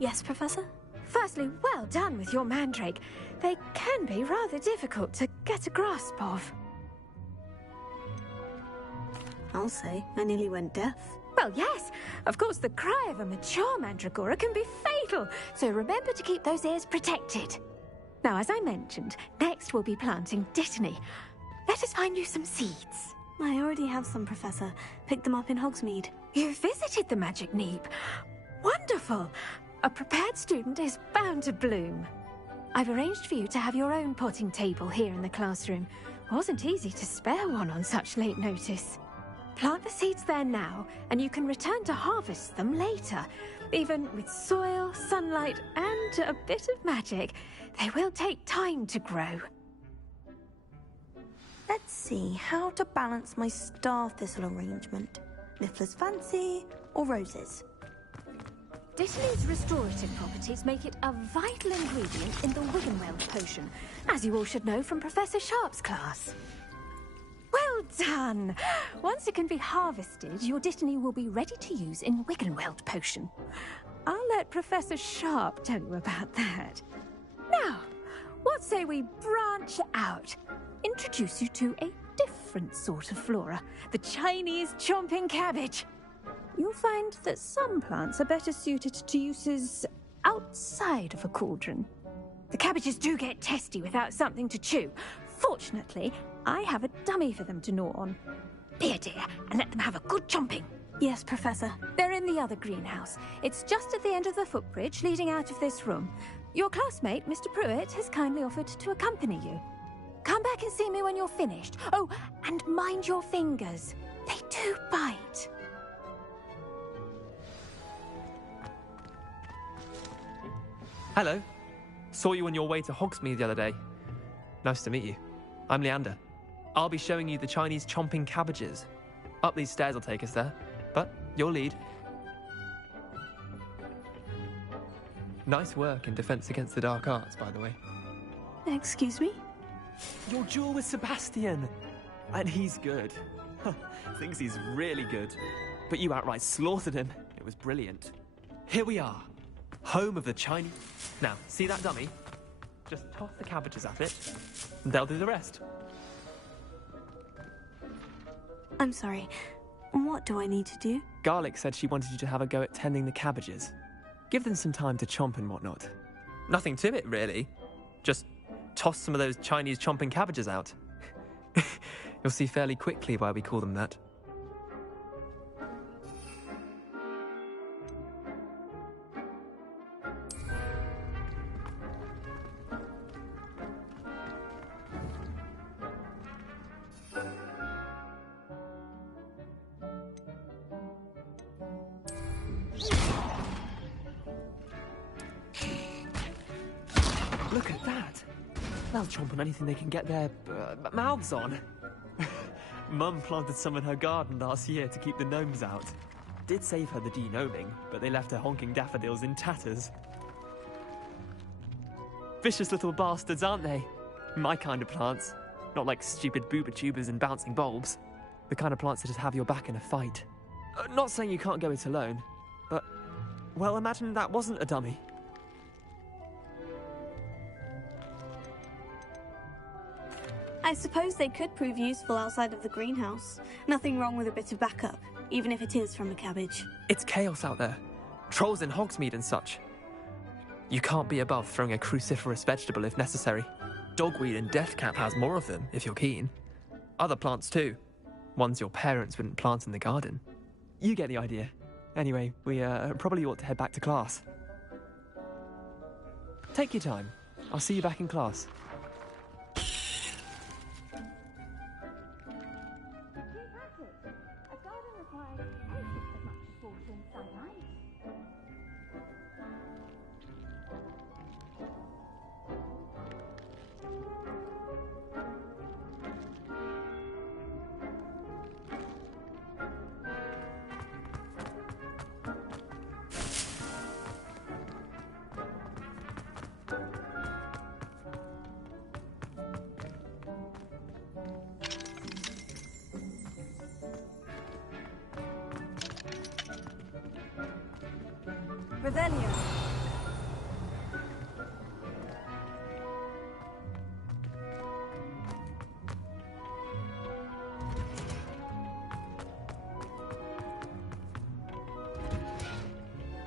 Yes, Professor? Firstly, well done with your mandrake. They can be rather difficult to get a grasp of. I'll say, I nearly went deaf. Well, yes. Of course, the cry of a mature mandragora can be fatal, so remember to keep those ears protected. Now, as I mentioned, next we'll be planting Dittany. Let us find you some seeds. I already have some, Professor. Picked them up in Hogsmeade. You visited the Magic Neep. Wonderful. A prepared student is bound to bloom. I've arranged for you to have your own potting table here in the classroom. Wasn't easy to spare one on such late notice. Plant the seeds there now, and you can return to harvest them later. Even with soil, sunlight, and a bit of magic, they will take time to grow. Let's see how to balance my star thistle arrangement. Niffler's Fancy or roses? Dittany's restorative properties make it a vital ingredient in the Wiggenweld potion, as you all should know from Professor Sharp's class. Well done! Once it can be harvested, your Dittany will be ready to use in Wiggenweld potion. I'll let Professor Sharp tell you about that. Now, what say we branch out? Introduce you to a different sort of flora, the Chinese chomping cabbage. You'll find that some plants are better suited to uses outside of a cauldron. The cabbages do get testy without something to chew. Fortunately, I have a dummy for them to gnaw on. Here, dear, and let them have a good chomping. Yes, Professor. They're in the other greenhouse. It's just at the end of the footbridge leading out of this room. Your classmate, Mr. Pruitt, has kindly offered to accompany you. Come back and see me when you're finished. Oh, and mind your fingers. They do bite. Hello. Saw you on your way to Hogsmeade the other day. Nice to meet you. I'm Leander. I'll be showing you the Chinese chomping cabbages. Up these stairs will take us there, but you'll lead. Nice work in Defense Against the Dark Arts, by the way. Excuse me? Your duel with Sebastian! And he's good. Thinks he's really good. But you outright slaughtered him. It was brilliant. Here we are. Home of the Chinese... Now, see that dummy? Just toss the cabbages at it, and they'll do the rest. I'm sorry. What do I need to do? Garlic said she wanted you to have a go at tending the cabbages. Give them some time to chomp and whatnot. Nothing to it, really. Just toss some of those Chinese chomping cabbages out. You'll see fairly quickly why we call them that. Look at that! They'll chomp on anything they can get their mouths on. Mum planted some in her garden last year to keep the gnomes out. Did save her the de-gnoming, but they left her honking daffodils in tatters. Vicious little bastards, aren't they? My kind of plants. Not like stupid booba tubers and bouncing bulbs. The kind of plants that just have your back in a fight. Not saying you can't go it alone, but... well, imagine that wasn't a dummy. I suppose they could prove useful outside of the greenhouse. Nothing wrong with a bit of backup, even if it is from a cabbage. It's chaos out there. Trolls in Hogsmeade and such. You can't be above throwing a cruciferous vegetable if necessary. Dogweed and deathcap has more of them, if you're keen. Other plants too. Ones your parents wouldn't plant in the garden. You get the idea. Anyway, we probably ought to head back to class. Take your time. I'll see you back in class. Revelio.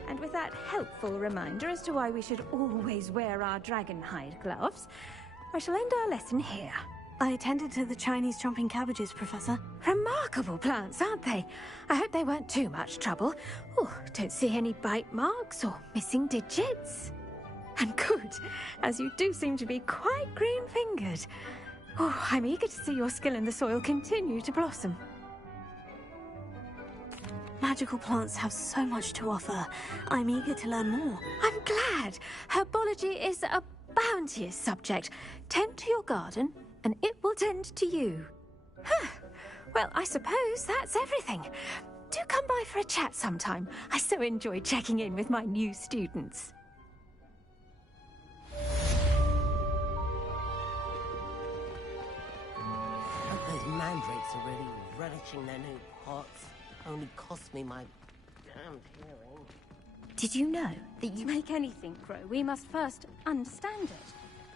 And with that helpful reminder as to why we should always wear our dragon hide gloves, I shall end our lesson here. I attended to the Chinese chomping cabbages, Professor. Remarkable plants, aren't they? I hope they weren't too much trouble. Oh, don't see any bite marks or missing digits. And good, as you do seem to be quite green-fingered. Oh, I'm eager to see your skill in the soil continue to blossom. Magical plants have so much to offer. I'm eager to learn more. I'm glad. Herbology is a bounteous subject. Tend to your garden, and it will tend to you. Well, I suppose that's everything. Do come by for a chat sometime. I so enjoy checking in with my new students. Hope those mandrakes are really relishing their new pots. Only cost me my damned hearing. Did you know that you make anything grow, we must first understand it?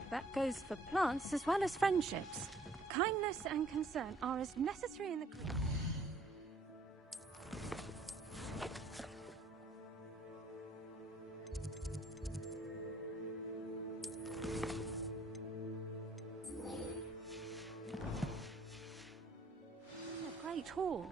That goes for plants as well as friendships. Kindness and concern are as necessary in the creation. A great hall.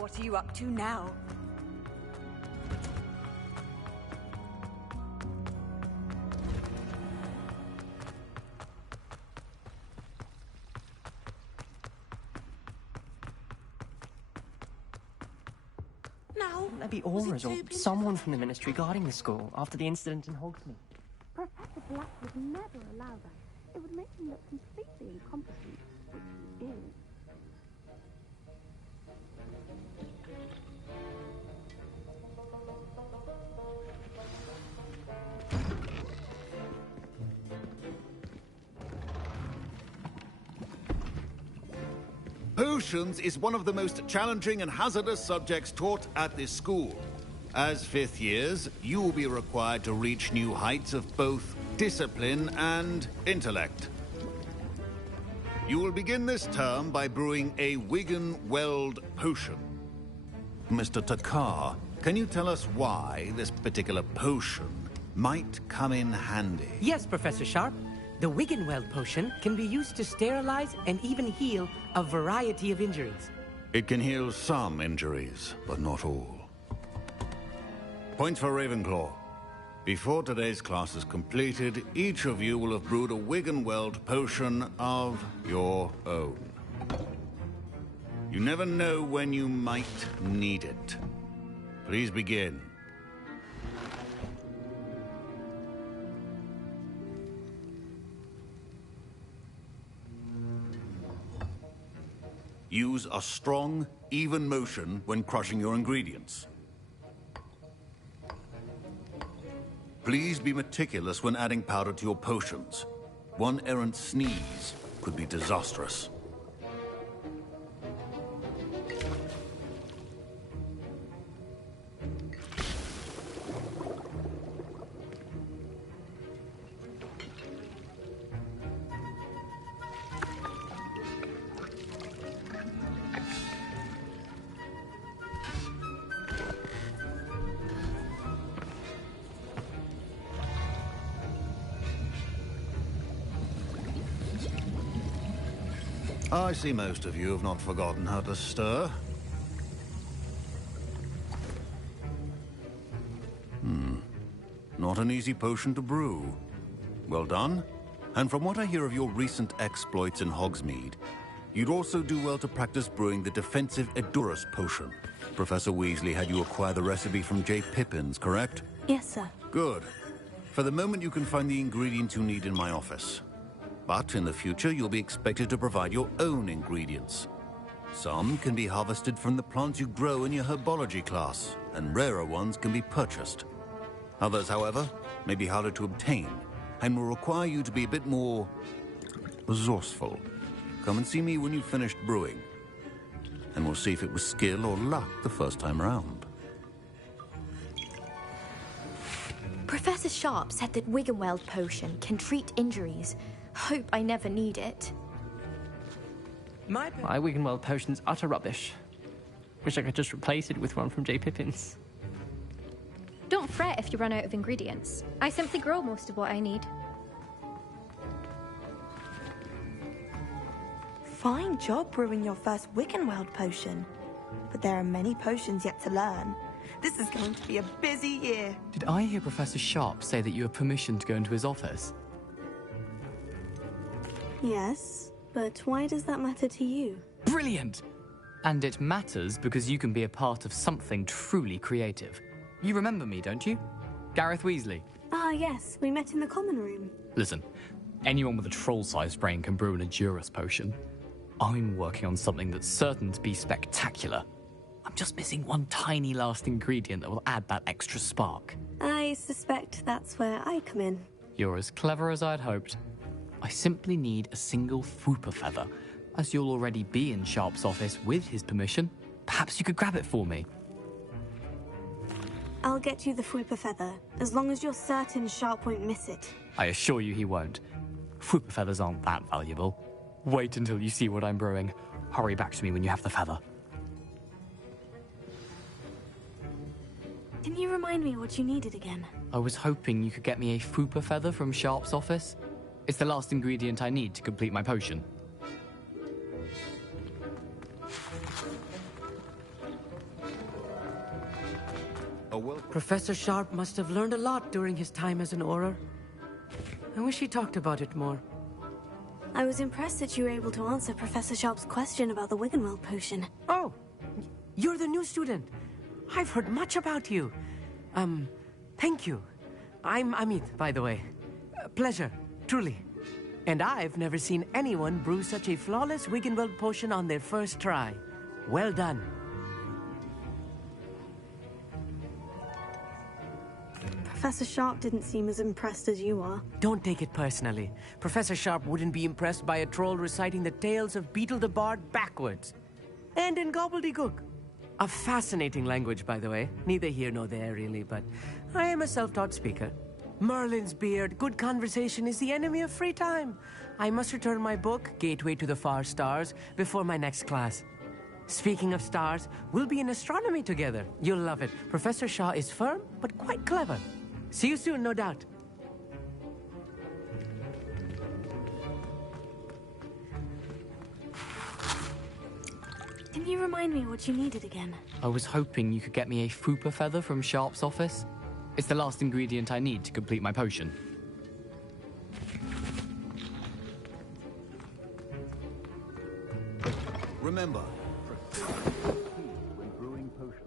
What are you up to now? Now, Wouldn't there be auras or someone from the Ministry guarding the school after the incident in Hogsmeade? Professor Black would never allow that. It would make him look completely incompetent, which he is. Potions is one of the most challenging and hazardous subjects taught at this school. As fifth years, you will be required to reach new heights of both discipline and intellect. You will begin this term by brewing a Wiggenweld potion. Mr. Takar, can you tell us why this particular potion might come in handy? Yes, Professor Sharp. The Wiggenweld potion can be used to sterilize and even heal a variety of injuries. It can heal some injuries, but not all. Points for Ravenclaw. Before today's class is completed, each of you will have brewed a Wiggenweld potion of your own. You never know when you might need it. Please begin. Use a strong, even motion when crushing your ingredients. Please be meticulous when adding powder to your potions. One errant sneeze could be disastrous. I see most of you have not forgotten how to stir. Not an easy potion to brew. Well done. And from what I hear of your recent exploits in Hogsmeade, you'd also do well to practice brewing the defensive Edurus potion. Professor Weasley had you acquire the recipe from J. Pippins, correct? Yes, sir. Good. For the moment, you can find the ingredients you need in my office. But in the future, you'll be expected to provide your own ingredients. Some can be harvested from the plants you grow in your herbology class, and rarer ones can be purchased. Others, however, may be harder to obtain, and will require you to be a bit more resourceful. Come and see me when you've finished brewing, and we'll see if it was skill or luck the first time around. Professor Sharp said that Wiggenweld potion can treat injuries. Hope I never need it. My Wiggenweld potion's utter rubbish. Wish I could just replace it with one from J. Pippins. Don't fret if you run out of ingredients. I simply grow most of what I need. Fine job brewing your first Wiggenweld potion. But there are many potions yet to learn. This is going to be a busy year. Did I hear Professor Sharp say that you have permission to go into his office? Yes, but why does that matter to you? Brilliant! And it matters because you can be a part of something truly creative. You remember me, don't you? Gareth Weasley. Ah, yes, we met in the common room. Listen, anyone with a troll-sized brain can brew an Edurus potion. I'm working on something that's certain to be spectacular. I'm just missing one tiny last ingredient that will add that extra spark. I suspect that's where I come in. You're as clever as I'd hoped. I simply need a single Fwooper feather. As you'll already be in Sharp's office with his permission, perhaps you could grab it for me. I'll get you the Fwooper feather, as long as you're certain Sharp won't miss it. I assure you he won't. Fwooper feathers aren't that valuable. Wait until you see what I'm brewing. Hurry back to me when you have the feather. Can you remind me what you needed again? I was hoping you could get me a Fwooper feather from Sharp's office. It's the last ingredient I need to complete my potion. Professor Sharp must have learned a lot during his time as an Auror. I wish he talked about it more. I was impressed that you were able to answer Professor Sharp's question about the Wiggenweld potion. Oh, you're the new student. I've heard much about you. Thank you. I'm Amit, by the way. Pleasure, truly. And I've never seen anyone brew such a flawless Wiggenweld potion on their first try. Well done. Professor Sharp didn't seem as impressed as you are. Don't take it personally. Professor Sharp wouldn't be impressed by a troll reciting the tales of Beetle the Bard backwards. And in gobbledygook. A fascinating language, by the way. Neither here nor there, really, but I am a self-taught speaker. Merlin's beard, good conversation is the enemy of free time. I must return my book, Gateway to the Far Stars, before my next class. Speaking of stars, we'll be in astronomy together. You'll love it. Professor Shaw is firm, but quite clever. See you soon, no doubt. Can you remind me what you needed again? I was hoping you could get me a Fwooper feather from Sharp's office. It's the last ingredient I need to complete my potion. Remember, when brewing potions.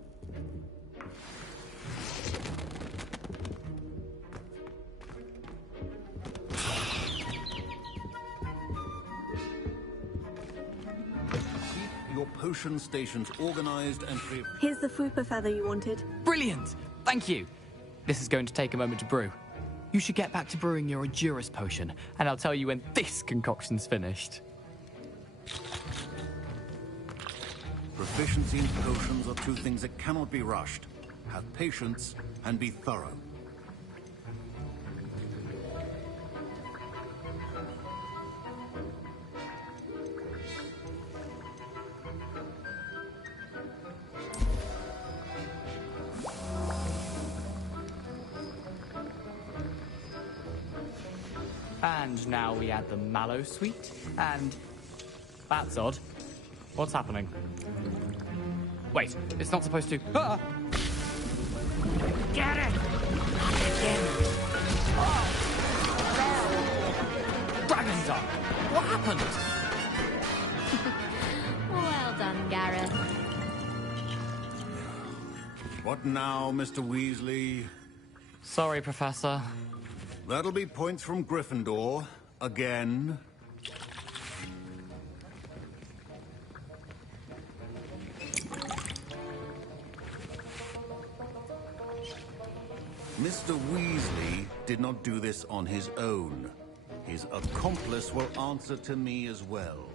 Keep your potion stations organized and free. Here's the Fwooper feather you wanted. Brilliant! Thank you! This is going to take a moment to brew. You should get back to brewing your Edurus potion, and I'll tell you when this concoction's finished. Proficiency in potions are two things that cannot be rushed. Have patience and be thorough. And now we add the mallow sweet, and... That's odd. What's happening? Wait, it's not supposed to... Ah! Get it! Not again. happened? Well done, Gareth. What now, Mr. Weasley? Sorry, Professor. That'll be points from Gryffindor. Again. Mr. Weasley did not do this on his own. His accomplice will answer to me as well.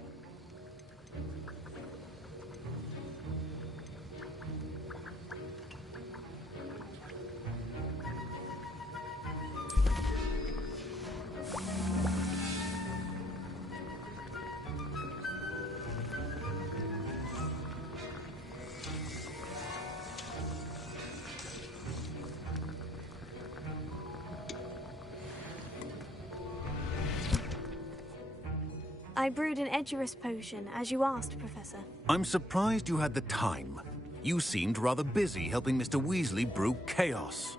I brewed an Edurus potion, as you asked, Professor. I'm surprised you had the time. You seemed rather busy helping Mr. Weasley brew chaos.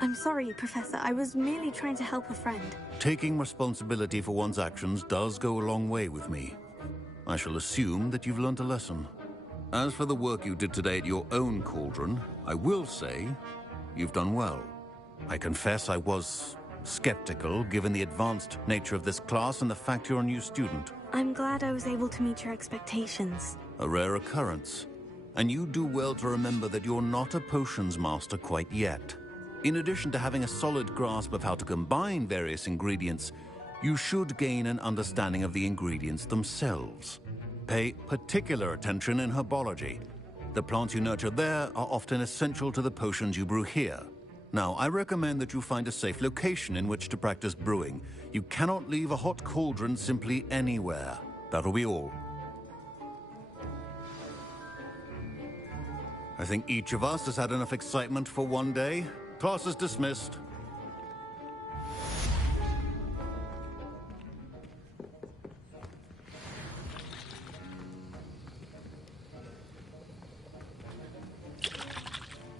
I'm sorry, Professor. I was merely trying to help a friend. Taking responsibility for one's actions does go a long way with me. I shall assume that you've learnt a lesson. As for the work you did today at your own cauldron, I will say you've done well. I confess I was skeptical, given the advanced nature of this class and the fact you're a new student. I'm glad I was able to meet your expectations. A rare occurrence. And you do well to remember that you're not a potions master quite yet. In addition to having a solid grasp of how to combine various ingredients, you should gain an understanding of the ingredients themselves. Pay particular attention in herbology. The plants you nurture there are often essential to the potions you brew here. Now, I recommend that you find a safe location in which to practice brewing. You cannot leave a hot cauldron simply anywhere. That'll be all. I think each of us has had enough excitement for one day. Class is dismissed.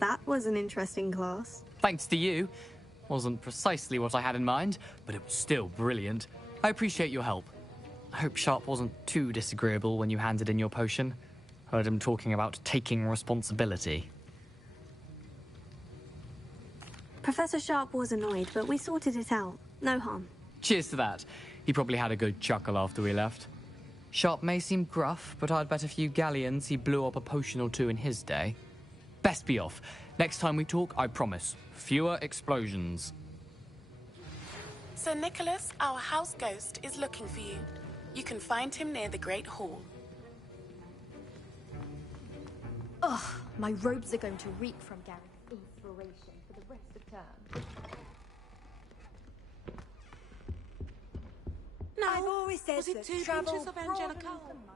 That was an interesting class. Thanks to you. Wasn't precisely what I had in mind, but it was still brilliant. I appreciate your help. I hope Sharp wasn't too disagreeable when you handed in your potion. Heard him talking about taking responsibility. Professor Sharp was annoyed, but we sorted it out. No harm. Cheers to that. He probably had a good chuckle after we left. Sharp may seem gruff, but I'd bet a few galleons he blew up a potion or two in his day. Best be off. Next time we talk, I promise, fewer explosions. Sir Nicholas, our house ghost, is looking for you. You can find him near the Great Hall. Ugh, my robes are going to reek from Gareth's inspiration for the rest of term. No, I've always said was it that 2 travel pinches of angelica? broadens the mind.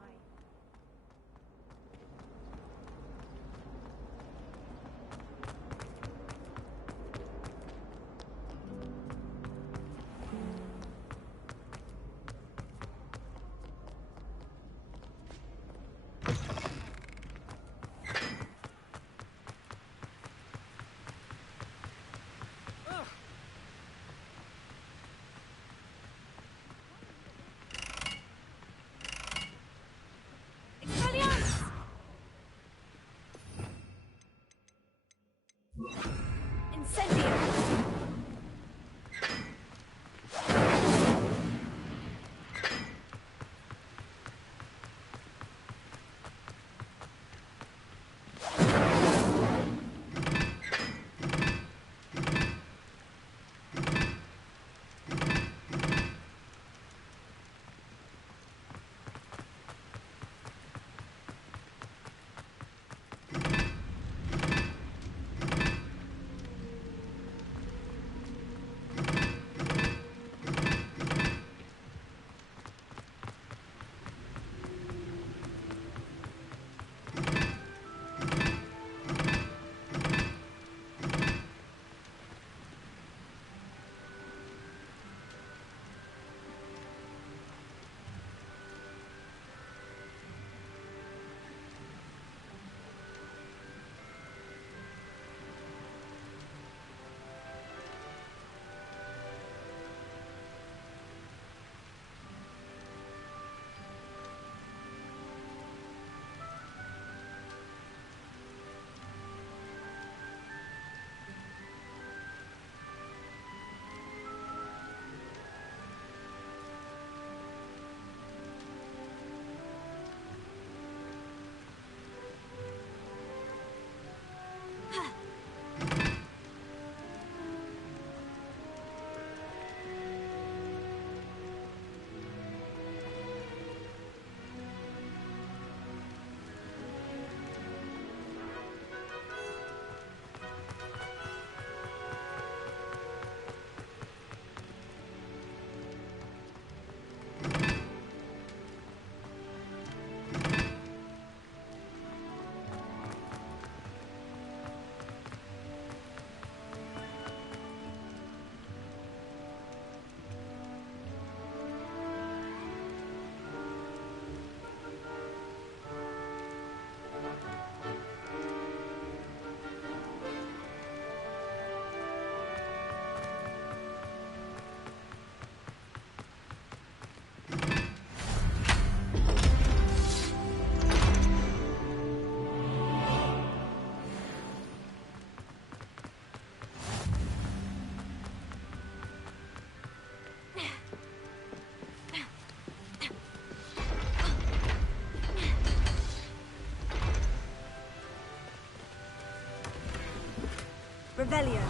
Revelio.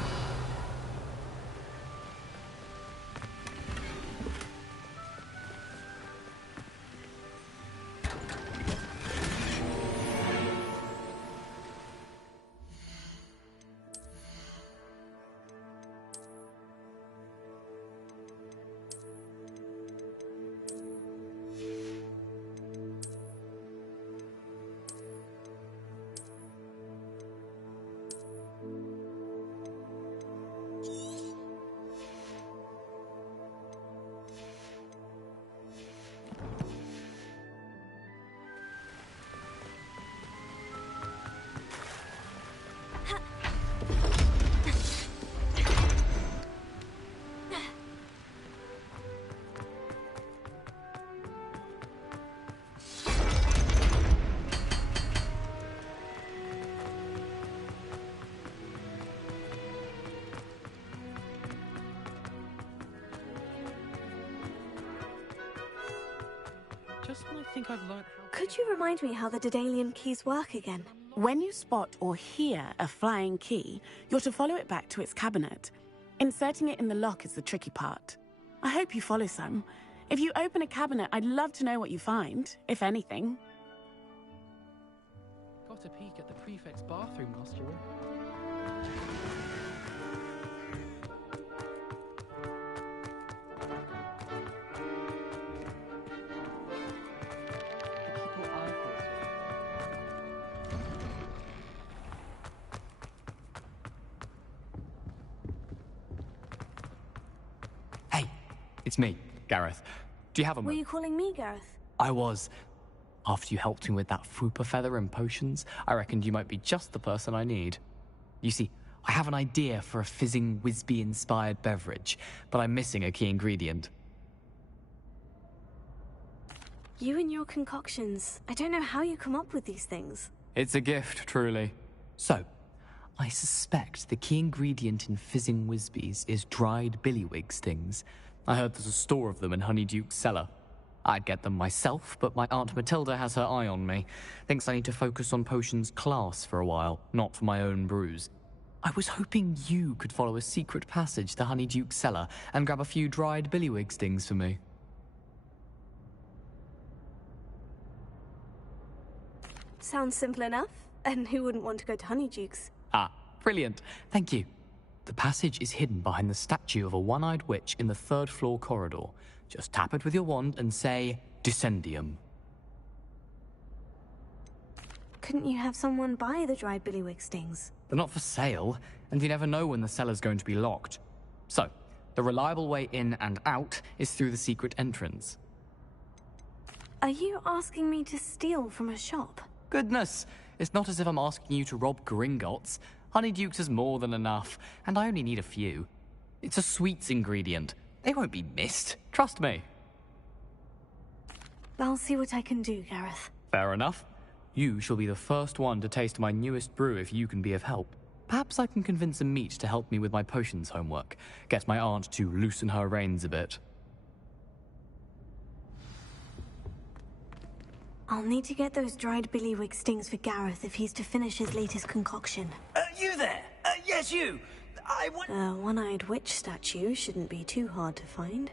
Just when I think I've learned how... Could you remind me how the Daedalian keys work again? When you spot or hear a flying key, you're to follow it back to its cabinet. Inserting it in the lock is the tricky part. I hope you follow some. If you open a cabinet, I'd love to know what you find, if anything. Got a peek at the prefect's bathroom last year. It's me, Gareth. Do you have a Were you calling me Gareth? I was. After you helped me with that Fupa feather and potions, I reckoned you might be just the person I need. You see, I have an idea for a fizzing Wisby-inspired beverage, but I'm missing a key ingredient. You and your concoctions. I don't know how you come up with these things. It's a gift, truly. So, I suspect the key ingredient in fizzing Wisbies is dried billywig stings. I heard there's a store of them in Honeyduke's cellar. I'd get them myself, but my Aunt Matilda has her eye on me. Thinks I need to focus on potions class for a while, not for my own brews. I was hoping you could follow a secret passage to Honeyduke's cellar and grab a few dried billywig stings for me. Sounds simple enough. And who wouldn't want to go to Honeyduke's? Ah, brilliant. Thank you. The passage is hidden behind the statue of a one-eyed witch in the third-floor corridor. Just tap it with your wand and say, Descendium. Couldn't you have someone buy the dried billywig stings? They're not for sale, and you never know when the cellar's going to be locked. So, the reliable way in and out is through the secret entrance. Are you asking me to steal from a shop? Goodness, it's not as if I'm asking you to rob Gringotts. Honeyduke's is more than enough, and I only need a few. It's a sweets ingredient. They won't be missed. Trust me. I'll see what I can do, Gareth. Fair enough. You shall be the first one to taste my newest brew if you can be of help. Perhaps I can convince a meat to help me with my potions homework. Get my aunt to loosen her reins a bit. I'll need to get those dried billywig stings for Gareth if he's to finish his latest concoction. You there! Yes, you! I want... A one-eyed witch statue shouldn't be too hard to find.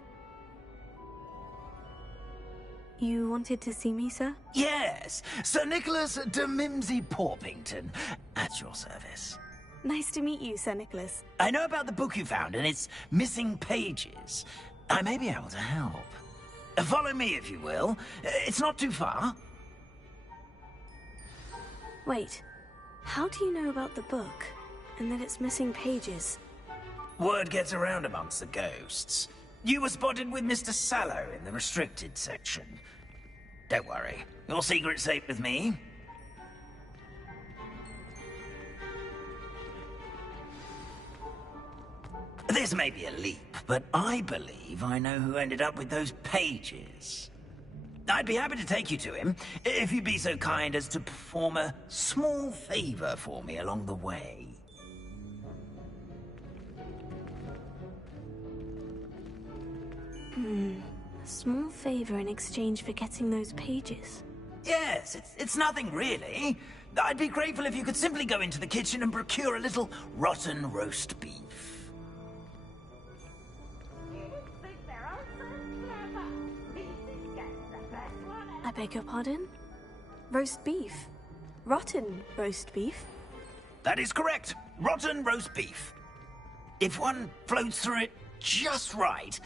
You wanted to see me, sir? Yes! Sir Nicholas de Mimsy Porpington, at your service. Nice to meet you, Sir Nicholas. I know about the book you found and its missing pages. I may be able to help. Follow me, if you will. It's not too far. Wait, how do you know about the book? And that it's missing pages? Word gets around amongst the ghosts. You were spotted with Mr. Sallow in the restricted section. Don't worry, your secret's safe with me. This may be a leap, but I believe I know who ended up with those pages. I'd be happy to take you to him, if you'd be so kind as to perform a small favor for me along the way. A small favor in exchange for getting those pages. Yes, it's nothing really. I'd be grateful if you could simply go into the kitchen and procure a little rotten roast beef. I beg your pardon? Roast beef? Rotten roast beef? That is correct. Rotten roast beef. If one floats through it just right,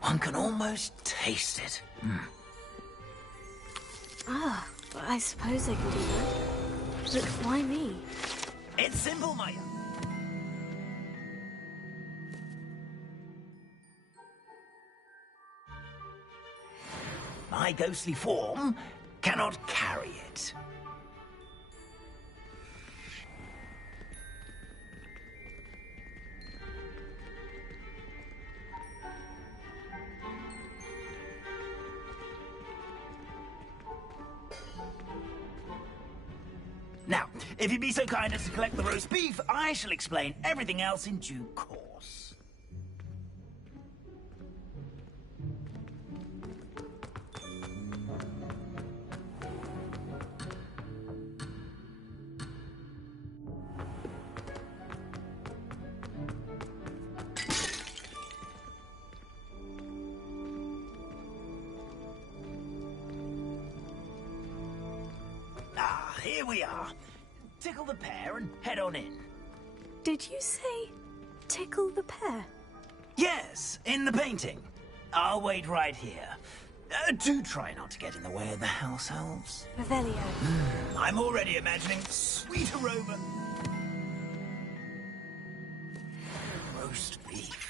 one can almost taste it. Ah, I suppose I can do that. But why me? It's simple, my young. My ghostly form cannot carry it. Now, if you'd be so kind as to collect the roast beef, I shall explain everything else in due course. Here we are. Tickle the pear and head on in. Did you say tickle the pear? Yes, in the painting. I'll wait right here. Do try not to get in the way of the house elves. Revelio. I'm already imagining sweet aroma. Roast beef.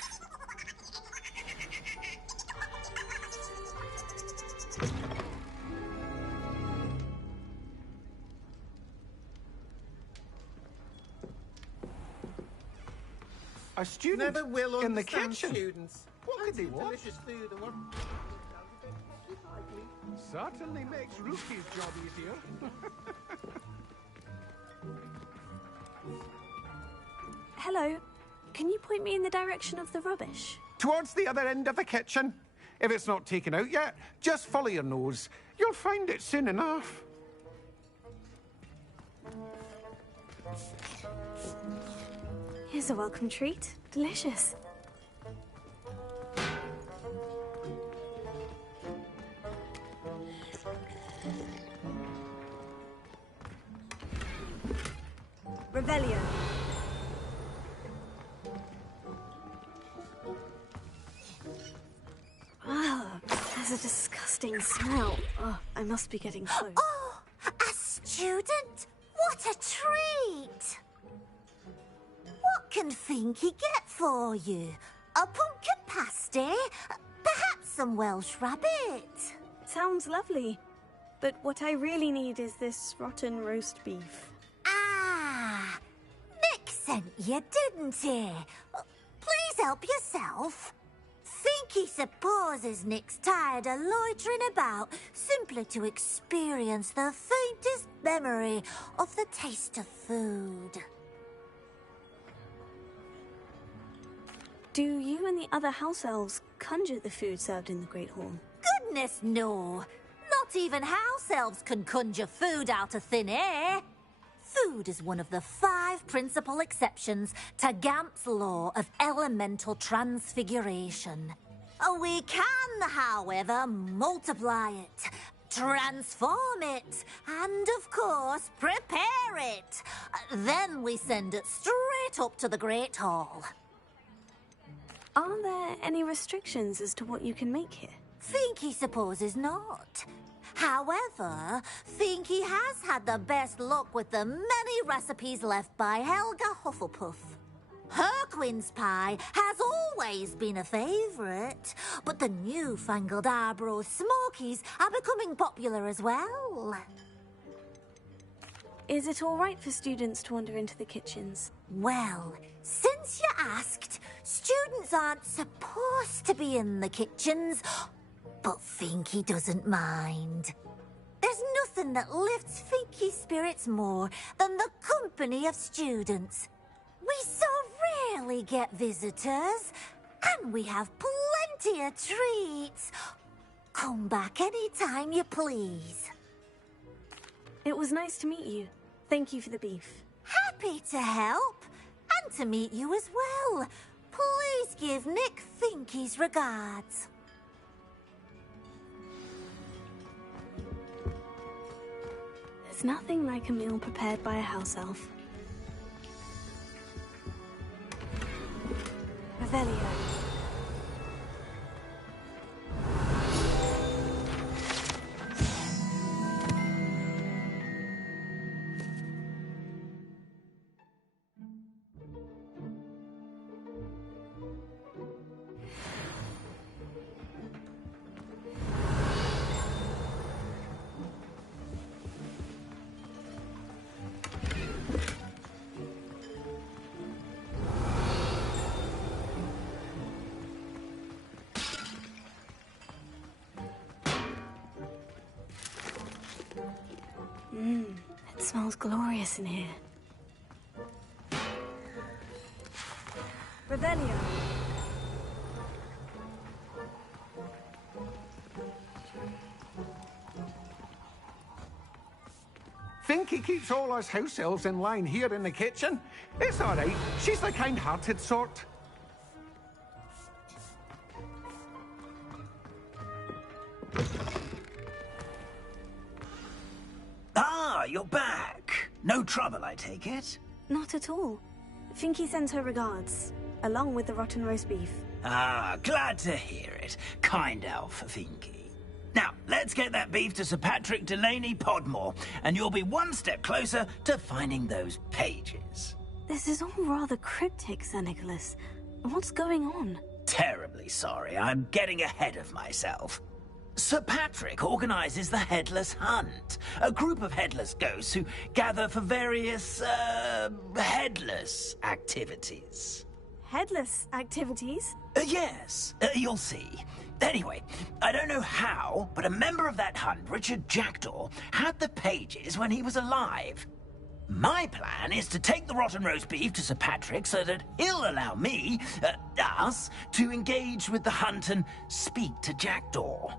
A student Never will in the understand kitchen. Students. What could he want? Delicious food and what? Certainly makes Rookie's job easier. Hello. Can you point me in the direction of the rubbish? Towards the other end of the kitchen. If it's not taken out yet, just follow your nose. You'll find it soon enough. Here's a welcome treat. Delicious. Revelio. Ah, there's a disgusting smell. Oh, I must be getting close. Oh, a student? What a treat! What can Finky get for you? A pumpkin pasty? Perhaps some Welsh rabbit? Sounds lovely. But what I really need is this rotten roast beef. Ah, Nick sent you, didn't he? Please help yourself. Finky supposes Nick's tired of loitering about simply to experience the faintest memory of the taste of food. Do you and the other house elves conjure the food served in the Great Hall? Goodness, no. Not even house elves can conjure food out of thin air. Food is one of the 5 principal exceptions to Gamp's law of elemental transfiguration. We can, however, multiply it, transform it, and, of course, prepare it. Then we send it straight up to the Great Hall. Are there any restrictions as to what you can make here? Finky supposes not. However, Finky has had the best luck with the many recipes left by Helga Hufflepuff. Her quince pie has always been a favourite, but the newfangled Arbroath Smokies are becoming popular as well. Is it all right for students to wander into the kitchens? Well, since you asked, students aren't supposed to be in the kitchens, but Finky doesn't mind. There's nothing that lifts Finky's spirits more than the company of students. We so rarely get visitors, and we have plenty of treats. Come back any time you please. It was nice to meet you. Thank you for the beef. Happy to help. And to meet you as well. Please give Nick Finky's regards. There's nothing like a meal prepared by a house elf. Revelio. It smells glorious in here. Revelio. Finky keeps all us house elves in line here in the kitchen. It's all right. She's the kind-hearted sort. Ah, you're back. No trouble, I take it? Not at all. Finky sends her regards, along with the rotten roast beef. Ah, glad to hear it. Kind elf, Finky. Now, let's get that beef to Sir Patrick Delaney Podmore, and you'll be one step closer to finding those pages. This is all rather cryptic, Sir Nicholas. What's going on? Terribly sorry, I'm getting ahead of myself. Sir Patrick organizes the Headless Hunt, a group of headless ghosts who gather for various, headless activities. Headless activities? Yes, you'll see. Anyway, I don't know how, but a member of that hunt, Richard Jackdaw, had the pages when he was alive. My plan is to take the rotten roast beef to Sir Patrick so that he'll allow me, us, to engage with the hunt and speak to Jackdaw.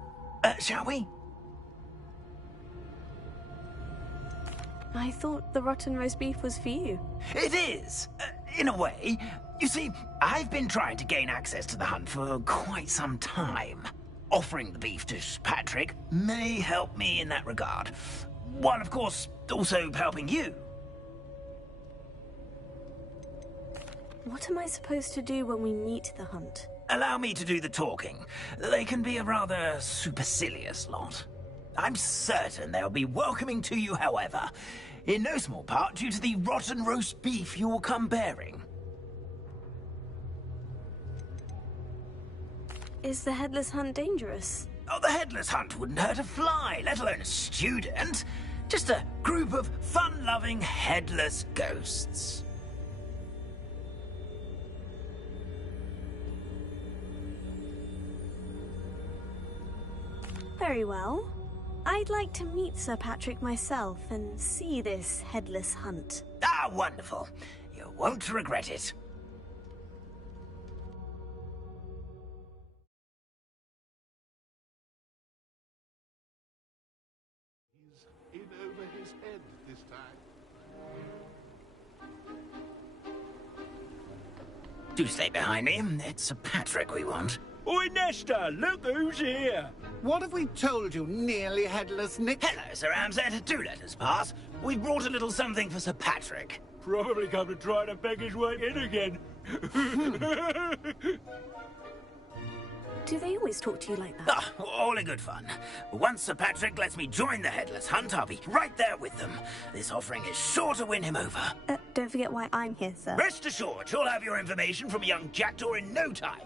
Shall we? I thought the rotten roast beef was for you. It is, in a way. You see, I've been trying to gain access to the hunt for quite some time. Offering the beef to Patrick may help me in that regard. While, of course, also helping you. What am I supposed to do when we meet the hunt? Allow me to do the talking. They can be a rather supercilious lot. I'm certain they'll be welcoming to you, however, in no small part due to the rotten roast beef you'll come bearing. Is the Headless Hunt dangerous? Oh, the Headless Hunt wouldn't hurt a fly, let alone a student. Just a group of fun-loving headless ghosts. Very well. I'd like to meet Sir Patrick myself and see this Headless Hunt. Ah, wonderful. You won't regret it. In over his head this time. Do stay behind me. It's Sir Patrick we want. Oi, Nesta, look who's here. What have we told you, nearly headless Nick? Hello, Sir Ramsett. Do let us pass. We've brought a little something for Sir Patrick. Probably come to try to beg his way in again. Do they always talk to you like that? Ah, all in good fun. Once Sir Patrick lets me join the Headless Hunt, I'll be right there with them. This offering is sure to win him over. Don't forget why I'm here, sir. Rest assured, you'll have your information from young Jackdaw in no time.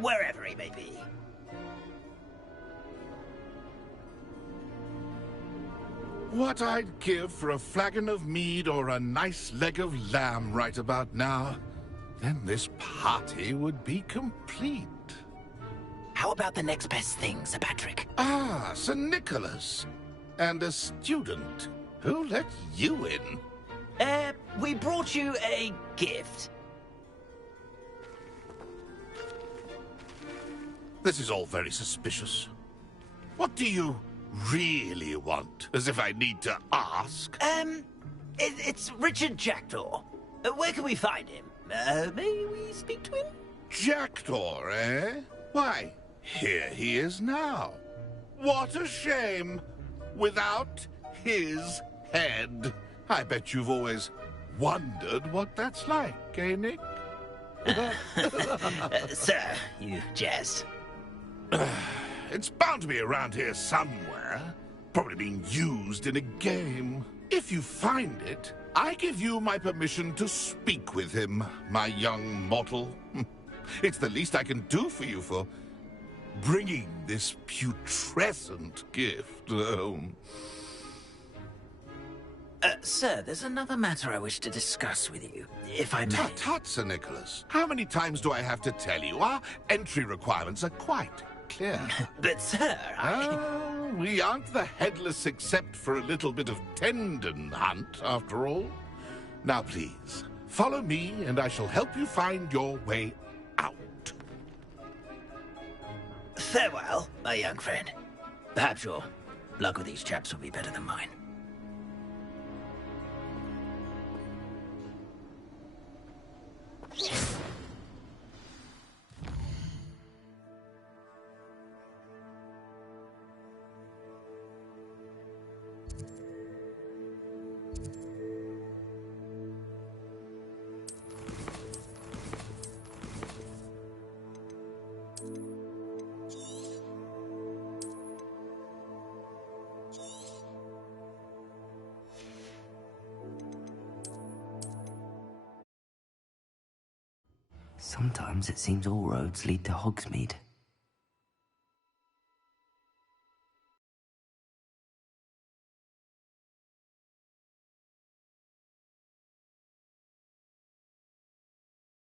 Wherever he may be. What I'd give for a flagon of mead or a nice leg of lamb right about now. Then this party would be complete. How about the next best thing, Sir Patrick? Ah, Sir Nicholas. And a student. Who let you in? We brought you a gift. This is all very suspicious. What do you really want? As if I need to ask. It's Richard Jackdaw. Where can we find him? May we speak to him? Jackdaw, eh? Why, here he is now. What a shame. Without his head. I bet you've always wondered what that's like, eh, Nick? Sir, you jest. It's bound to be around here somewhere. Probably being used in a game. If you find it, I give you my permission to speak with him, my young mortal. It's the least I can do for you for bringing this putrescent gift home. Sir, there's another matter I wish to discuss with you, if I may. Tut, Sir Nicholas. How many times do I have to tell you? Our entry requirements are quite clear. But, sir, we aren't the headless except for a little bit of tendon hunt, after all. Now, please, follow me, and I shall help you find your way out. Farewell, my young friend. Perhaps your luck with these chaps will be better than mine. Sometimes it seems all roads lead to Hogsmeade.